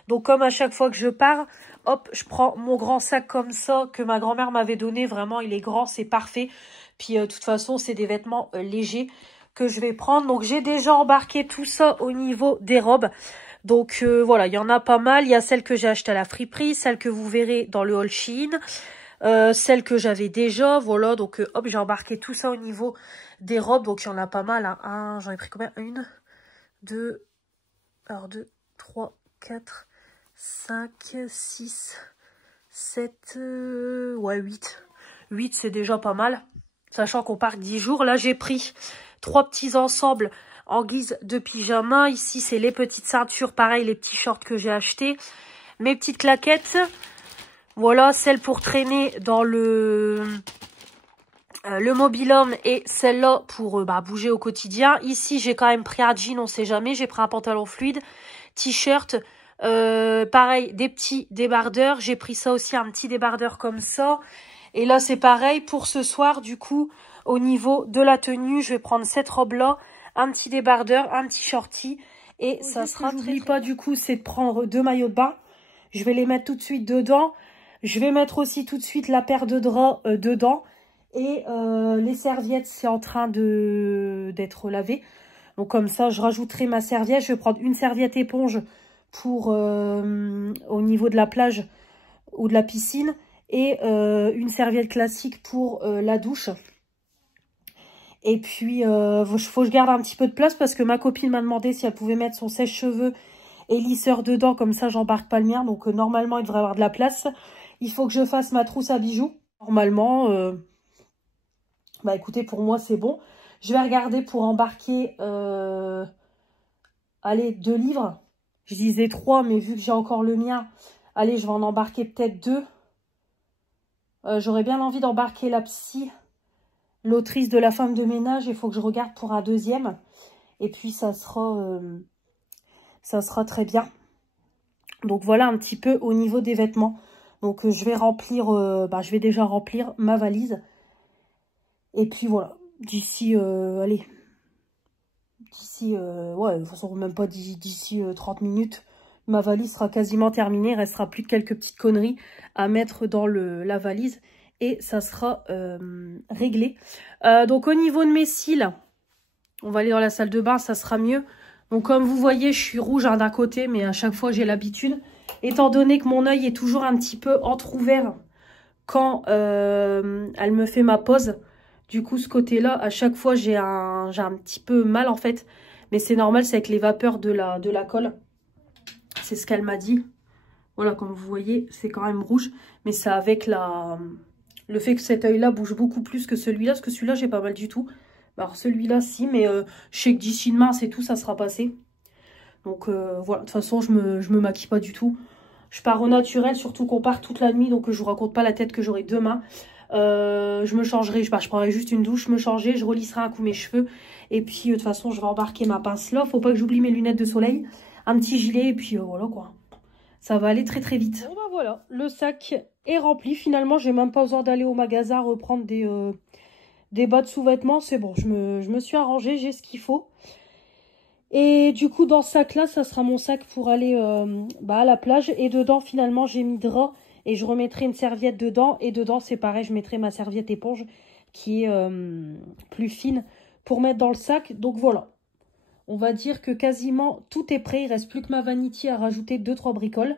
Donc comme à chaque fois que je pars, hop, je prends mon grand sac comme ça que ma grand-mère m'avait donné. Vraiment, il est grand, c'est parfait. Puis de toute façon, c'est des vêtements légers que je vais prendre. Donc j'ai déjà embarqué tout ça au niveau des robes. Donc voilà, il y en a pas mal. Il y a celles que j'ai achetées à la friperie, celles que vous verrez dans le haul Shein. Celle que j'avais déjà, voilà, donc hop, j'ai embarqué tout ça au niveau des robes, donc il y en a pas mal, hein. J'en ai pris combien? 1, 2, 3, 4, 5, 6, 7, ouais, 8. 8, c'est déjà pas mal, sachant qu'on part 10 jours. Là, j'ai pris 3 petits ensembles en guise de pyjama. Ici, c'est les petites ceintures, pareil, les petits shorts que j'ai achetés. Mes petites claquettes. Voilà, celle pour traîner dans le mobil-homme et celle-là pour bouger au quotidien. Ici, j'ai quand même pris un jean, on sait jamais. J'ai pris un pantalon fluide, t-shirt, pareil, des petits débardeurs. J'ai pris ça aussi, un petit débardeur comme ça. Et là, c'est pareil pour ce soir, du coup, au niveau de la tenue, je vais prendre cette robe-là, un petit débardeur, un petit shorty. Et ça sera très... N'oublie pas, du coup, c'est de prendre 2 maillots de bain. Je vais les mettre tout de suite dedans. Je vais mettre aussi tout de suite la paire de draps dedans. Et les serviettes, c'est en train d'être lavé. Donc comme ça, je rajouterai ma serviette. Je vais prendre une serviette éponge pour au niveau de la plage ou de la piscine. Et une serviette classique pour la douche. Et puis, faut que je garde un petit peu de place parce que ma copine m'a demandé si elle pouvait mettre son sèche-cheveux et lisseur dedans. Comme ça, j'embarque pas le mien. Donc normalement, il devrait y avoir de la place. Il faut que je fasse ma trousse à bijoux. Normalement, écoutez, pour moi, c'est bon. Je vais regarder pour embarquer, allez, 2 livres. Je disais 3, mais vu que j'ai encore le mien, allez, je vais en embarquer peut-être 2. J'aurais bien envie d'embarquer la psy, l'autrice de la femme de ménage. Il faut que je regarde pour un 2e. Et puis, ça sera très bien. Donc, voilà un petit peu au niveau des vêtements. Donc, je vais remplir, je vais déjà remplir ma valise. Et puis, voilà. D'ici, allez. D'ici, ouais, de toute façon, même pas d'ici 30 minutes. Ma valise sera quasiment terminée. Il restera plus que quelques petites conneries à mettre dans la valise. Et ça sera réglé. Donc, au niveau de mes cils, on va aller dans la salle de bain. Ça sera mieux. Donc, comme vous voyez, je suis rouge d'un côté. Mais à chaque fois, j'ai l'habitude. Étant donné que mon œil est toujours un petit peu entrouvert quand elle me fait ma pose. Du coup, ce côté-là, à chaque fois, j'ai un petit peu mal, en fait. Mais c'est normal, c'est avec les vapeurs de la colle. C'est ce qu'elle m'a dit. Voilà, comme vous voyez, c'est quand même rouge. Mais c'est avec le fait que cet œil-là bouge beaucoup plus que celui-là. Parce que celui-là, j'ai pas mal du tout. Alors celui-là, si. Mais je sais que d'ici demain, c'est tout, ça sera passé. Donc voilà, de toute façon, je me maquille pas du tout. Je pars au naturel, surtout qu'on part toute la nuit. Donc je vous raconte pas la tête que j'aurai demain. Je me changerai, je prendrai juste une douche, me changer, je relisserai un coup mes cheveux. Et puis de toute façon, je vais embarquer ma pince là. Faut pas que j'oublie mes lunettes de soleil. Un petit gilet et puis voilà quoi. Ça va aller très très vite. Bon bah voilà, le sac est rempli. Finalement, j'ai même pas besoin d'aller au magasin reprendre des bas de sous-vêtements. C'est bon, je me suis arrangée, j'ai ce qu'il faut. Et du coup, dans ce sac-là, ça sera mon sac pour aller à la plage. Et dedans, finalement, j'ai mis drap. Et je remettrai une serviette dedans. Et dedans, c'est pareil, je mettrai ma serviette éponge qui est plus fine pour mettre dans le sac. Donc voilà. On va dire que quasiment tout est prêt. Il ne reste plus que ma vanity à rajouter 2-3 bricoles.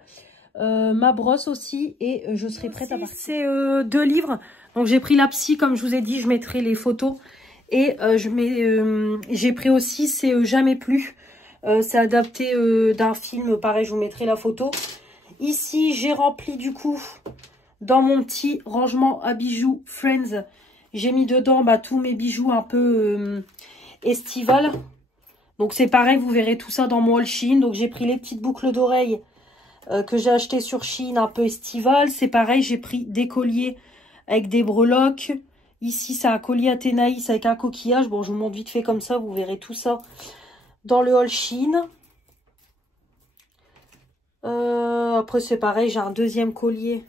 Ma brosse aussi. Et je serai prête à partir. C'est 2 livres. Donc j'ai pris la psy, comme je vous ai dit. Je mettrai les photos. Et j'ai pris aussi C'est Jamais plus. C'est adapté d'un film. Pareil, je vous mettrai la photo. Ici, j'ai rempli du coup, dans mon petit rangement à bijoux Friends, j'ai mis dedans tous mes bijoux un peu estival. Donc c'est pareil, vous verrez tout ça dans mon haul Shein. Donc j'ai pris les petites boucles d'oreilles que j'ai achetées sur Shein un peu estival. C'est pareil, j'ai pris des colliers avec des breloques. Ici, c'est un collier Athénaïs avec un coquillage. Bon, je vous montre vite fait comme ça, vous verrez tout ça dans le haul Shein. Après c'est pareil, j'ai un deuxième collier.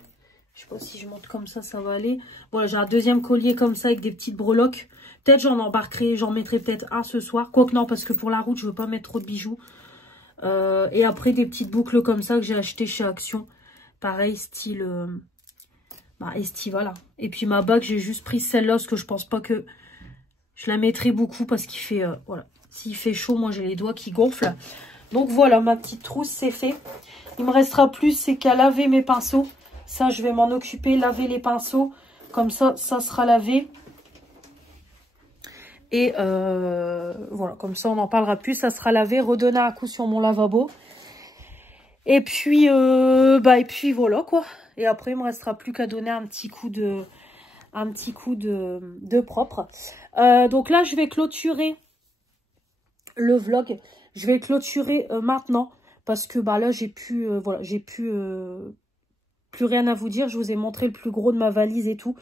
Je sais pas si je monte comme ça va aller. Voilà, j'ai un deuxième collier comme ça avec des petites breloques. Peut-être j'en embarquerai, j'en mettrai peut-être un ce soir. Quoique non, parce que pour la route, je veux pas mettre trop de bijoux. Et après des petites boucles comme ça que j'ai acheté chez Action. Pareil, style estival. Hein. Et puis ma bague, j'ai juste pris celle-là parce que je pense pas que je la mettrai beaucoup parce qu'il fait, voilà. S'il fait chaud, moi j'ai les doigts qui gonflent. Donc voilà, ma petite trousse, c'est fait. Il me restera plus, c'est qu'à laver mes pinceaux. Ça, je vais m'en occuper, laver les pinceaux. Comme ça, ça sera lavé. Et voilà, comme ça, on n'en parlera plus. Ça sera lavé, redonner un coup sur mon lavabo. Et puis, voilà, quoi. Et après, il me restera plus qu'à donner un petit coup de propre. Donc là, je vais clôturer le vlog. Je vais clôturer maintenant. Parce que là, j'ai plus, plus rien à vous dire. Je vous ai montré le plus gros de ma valise et tout.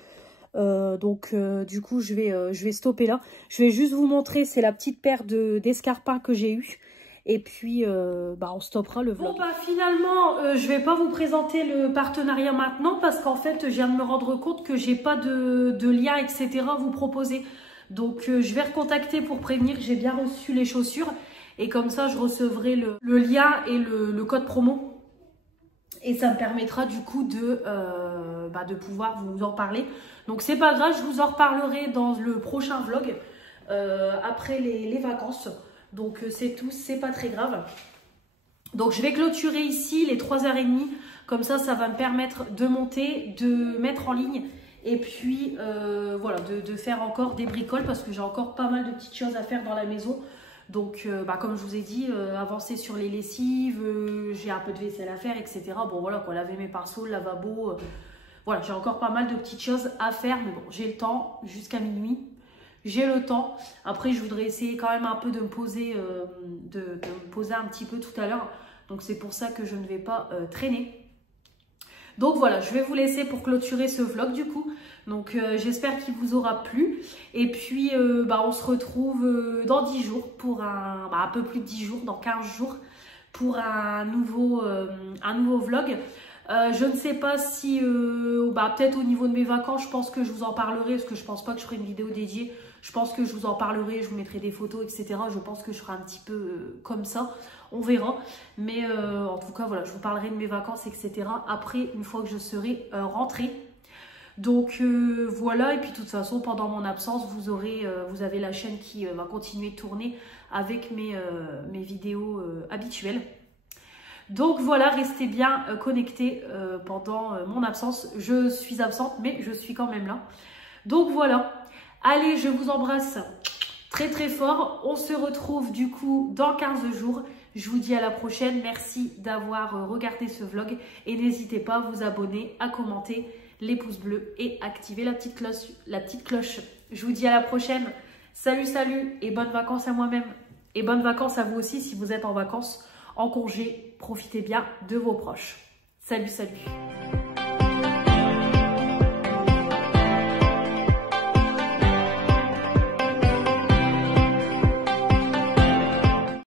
Donc, du coup, je vais stopper là. Je vais juste vous montrer, c'est la petite paire d'escarpins que j'ai eu. Et puis, on stoppera le vlog. Bon, finalement, je vais pas vous présenter le partenariat maintenant. Parce qu'en fait, je viens de me rendre compte que j'ai pas de lien, etc. à vous proposer. Donc, je vais recontacter pour prévenir que j'ai bien reçu les chaussures. Et comme ça, je recevrai le lien et le code promo. Et ça me permettra du coup de pouvoir vous en parler. Donc c'est pas grave, je vous en reparlerai dans le prochain vlog. Après les vacances. Donc c'est tout, c'est pas très grave. Donc je vais clôturer ici les 3h30. Comme ça, ça va me permettre de monter, de mettre en ligne. Et puis voilà, de faire encore des bricoles. Parce que j'ai encore pas mal de petites choses à faire dans la maison. Donc, comme je vous ai dit, avancer sur les lessives, j'ai un peu de vaisselle à faire, etc. Bon, voilà, quoi, laver mes pinceaux, le lavabo. Voilà, j'ai encore pas mal de petites choses à faire. Mais bon, j'ai le temps jusqu'à minuit. J'ai le temps. Après, je voudrais essayer quand même un peu de me poser, de me poser un petit peu tout à l'heure. Donc, c'est pour ça que je ne vais pas traîner. Donc voilà, je vais vous laisser pour clôturer ce vlog du coup. Donc j'espère qu'il vous aura plu. Et puis on se retrouve dans 10 jours pour un peu plus de 10 jours, dans 15 jours pour un nouveau vlog. Je ne sais pas si, peut-être au niveau de mes vacances, je pense que je vous en parlerai parce que je pense pas que je ferai une vidéo dédiée. Je pense que je vous en parlerai, je vous mettrai des photos, etc. Je pense que je ferai un petit peu comme ça. On verra. Mais en tout cas, voilà, je vous parlerai de mes vacances, etc. Après, une fois que je serai rentrée. Donc voilà. Et puis de toute façon, pendant mon absence, vous avez la chaîne qui va continuer de tourner avec mes vidéos habituelles. Donc voilà, restez bien connectés pendant mon absence. Je suis absente, mais je suis quand même là. Donc voilà. Allez, je vous embrasse très très fort. On se retrouve du coup dans 15 jours. Je vous dis à la prochaine. Merci d'avoir regardé ce vlog et n'hésitez pas à vous abonner, à commenter, les pouces bleus et activer la petite cloche. Je vous dis à la prochaine. Salut, salut et bonnes vacances à moi-même. Et bonnes vacances à vous aussi si vous êtes en vacances, en congé. Profitez bien de vos proches. Salut, salut.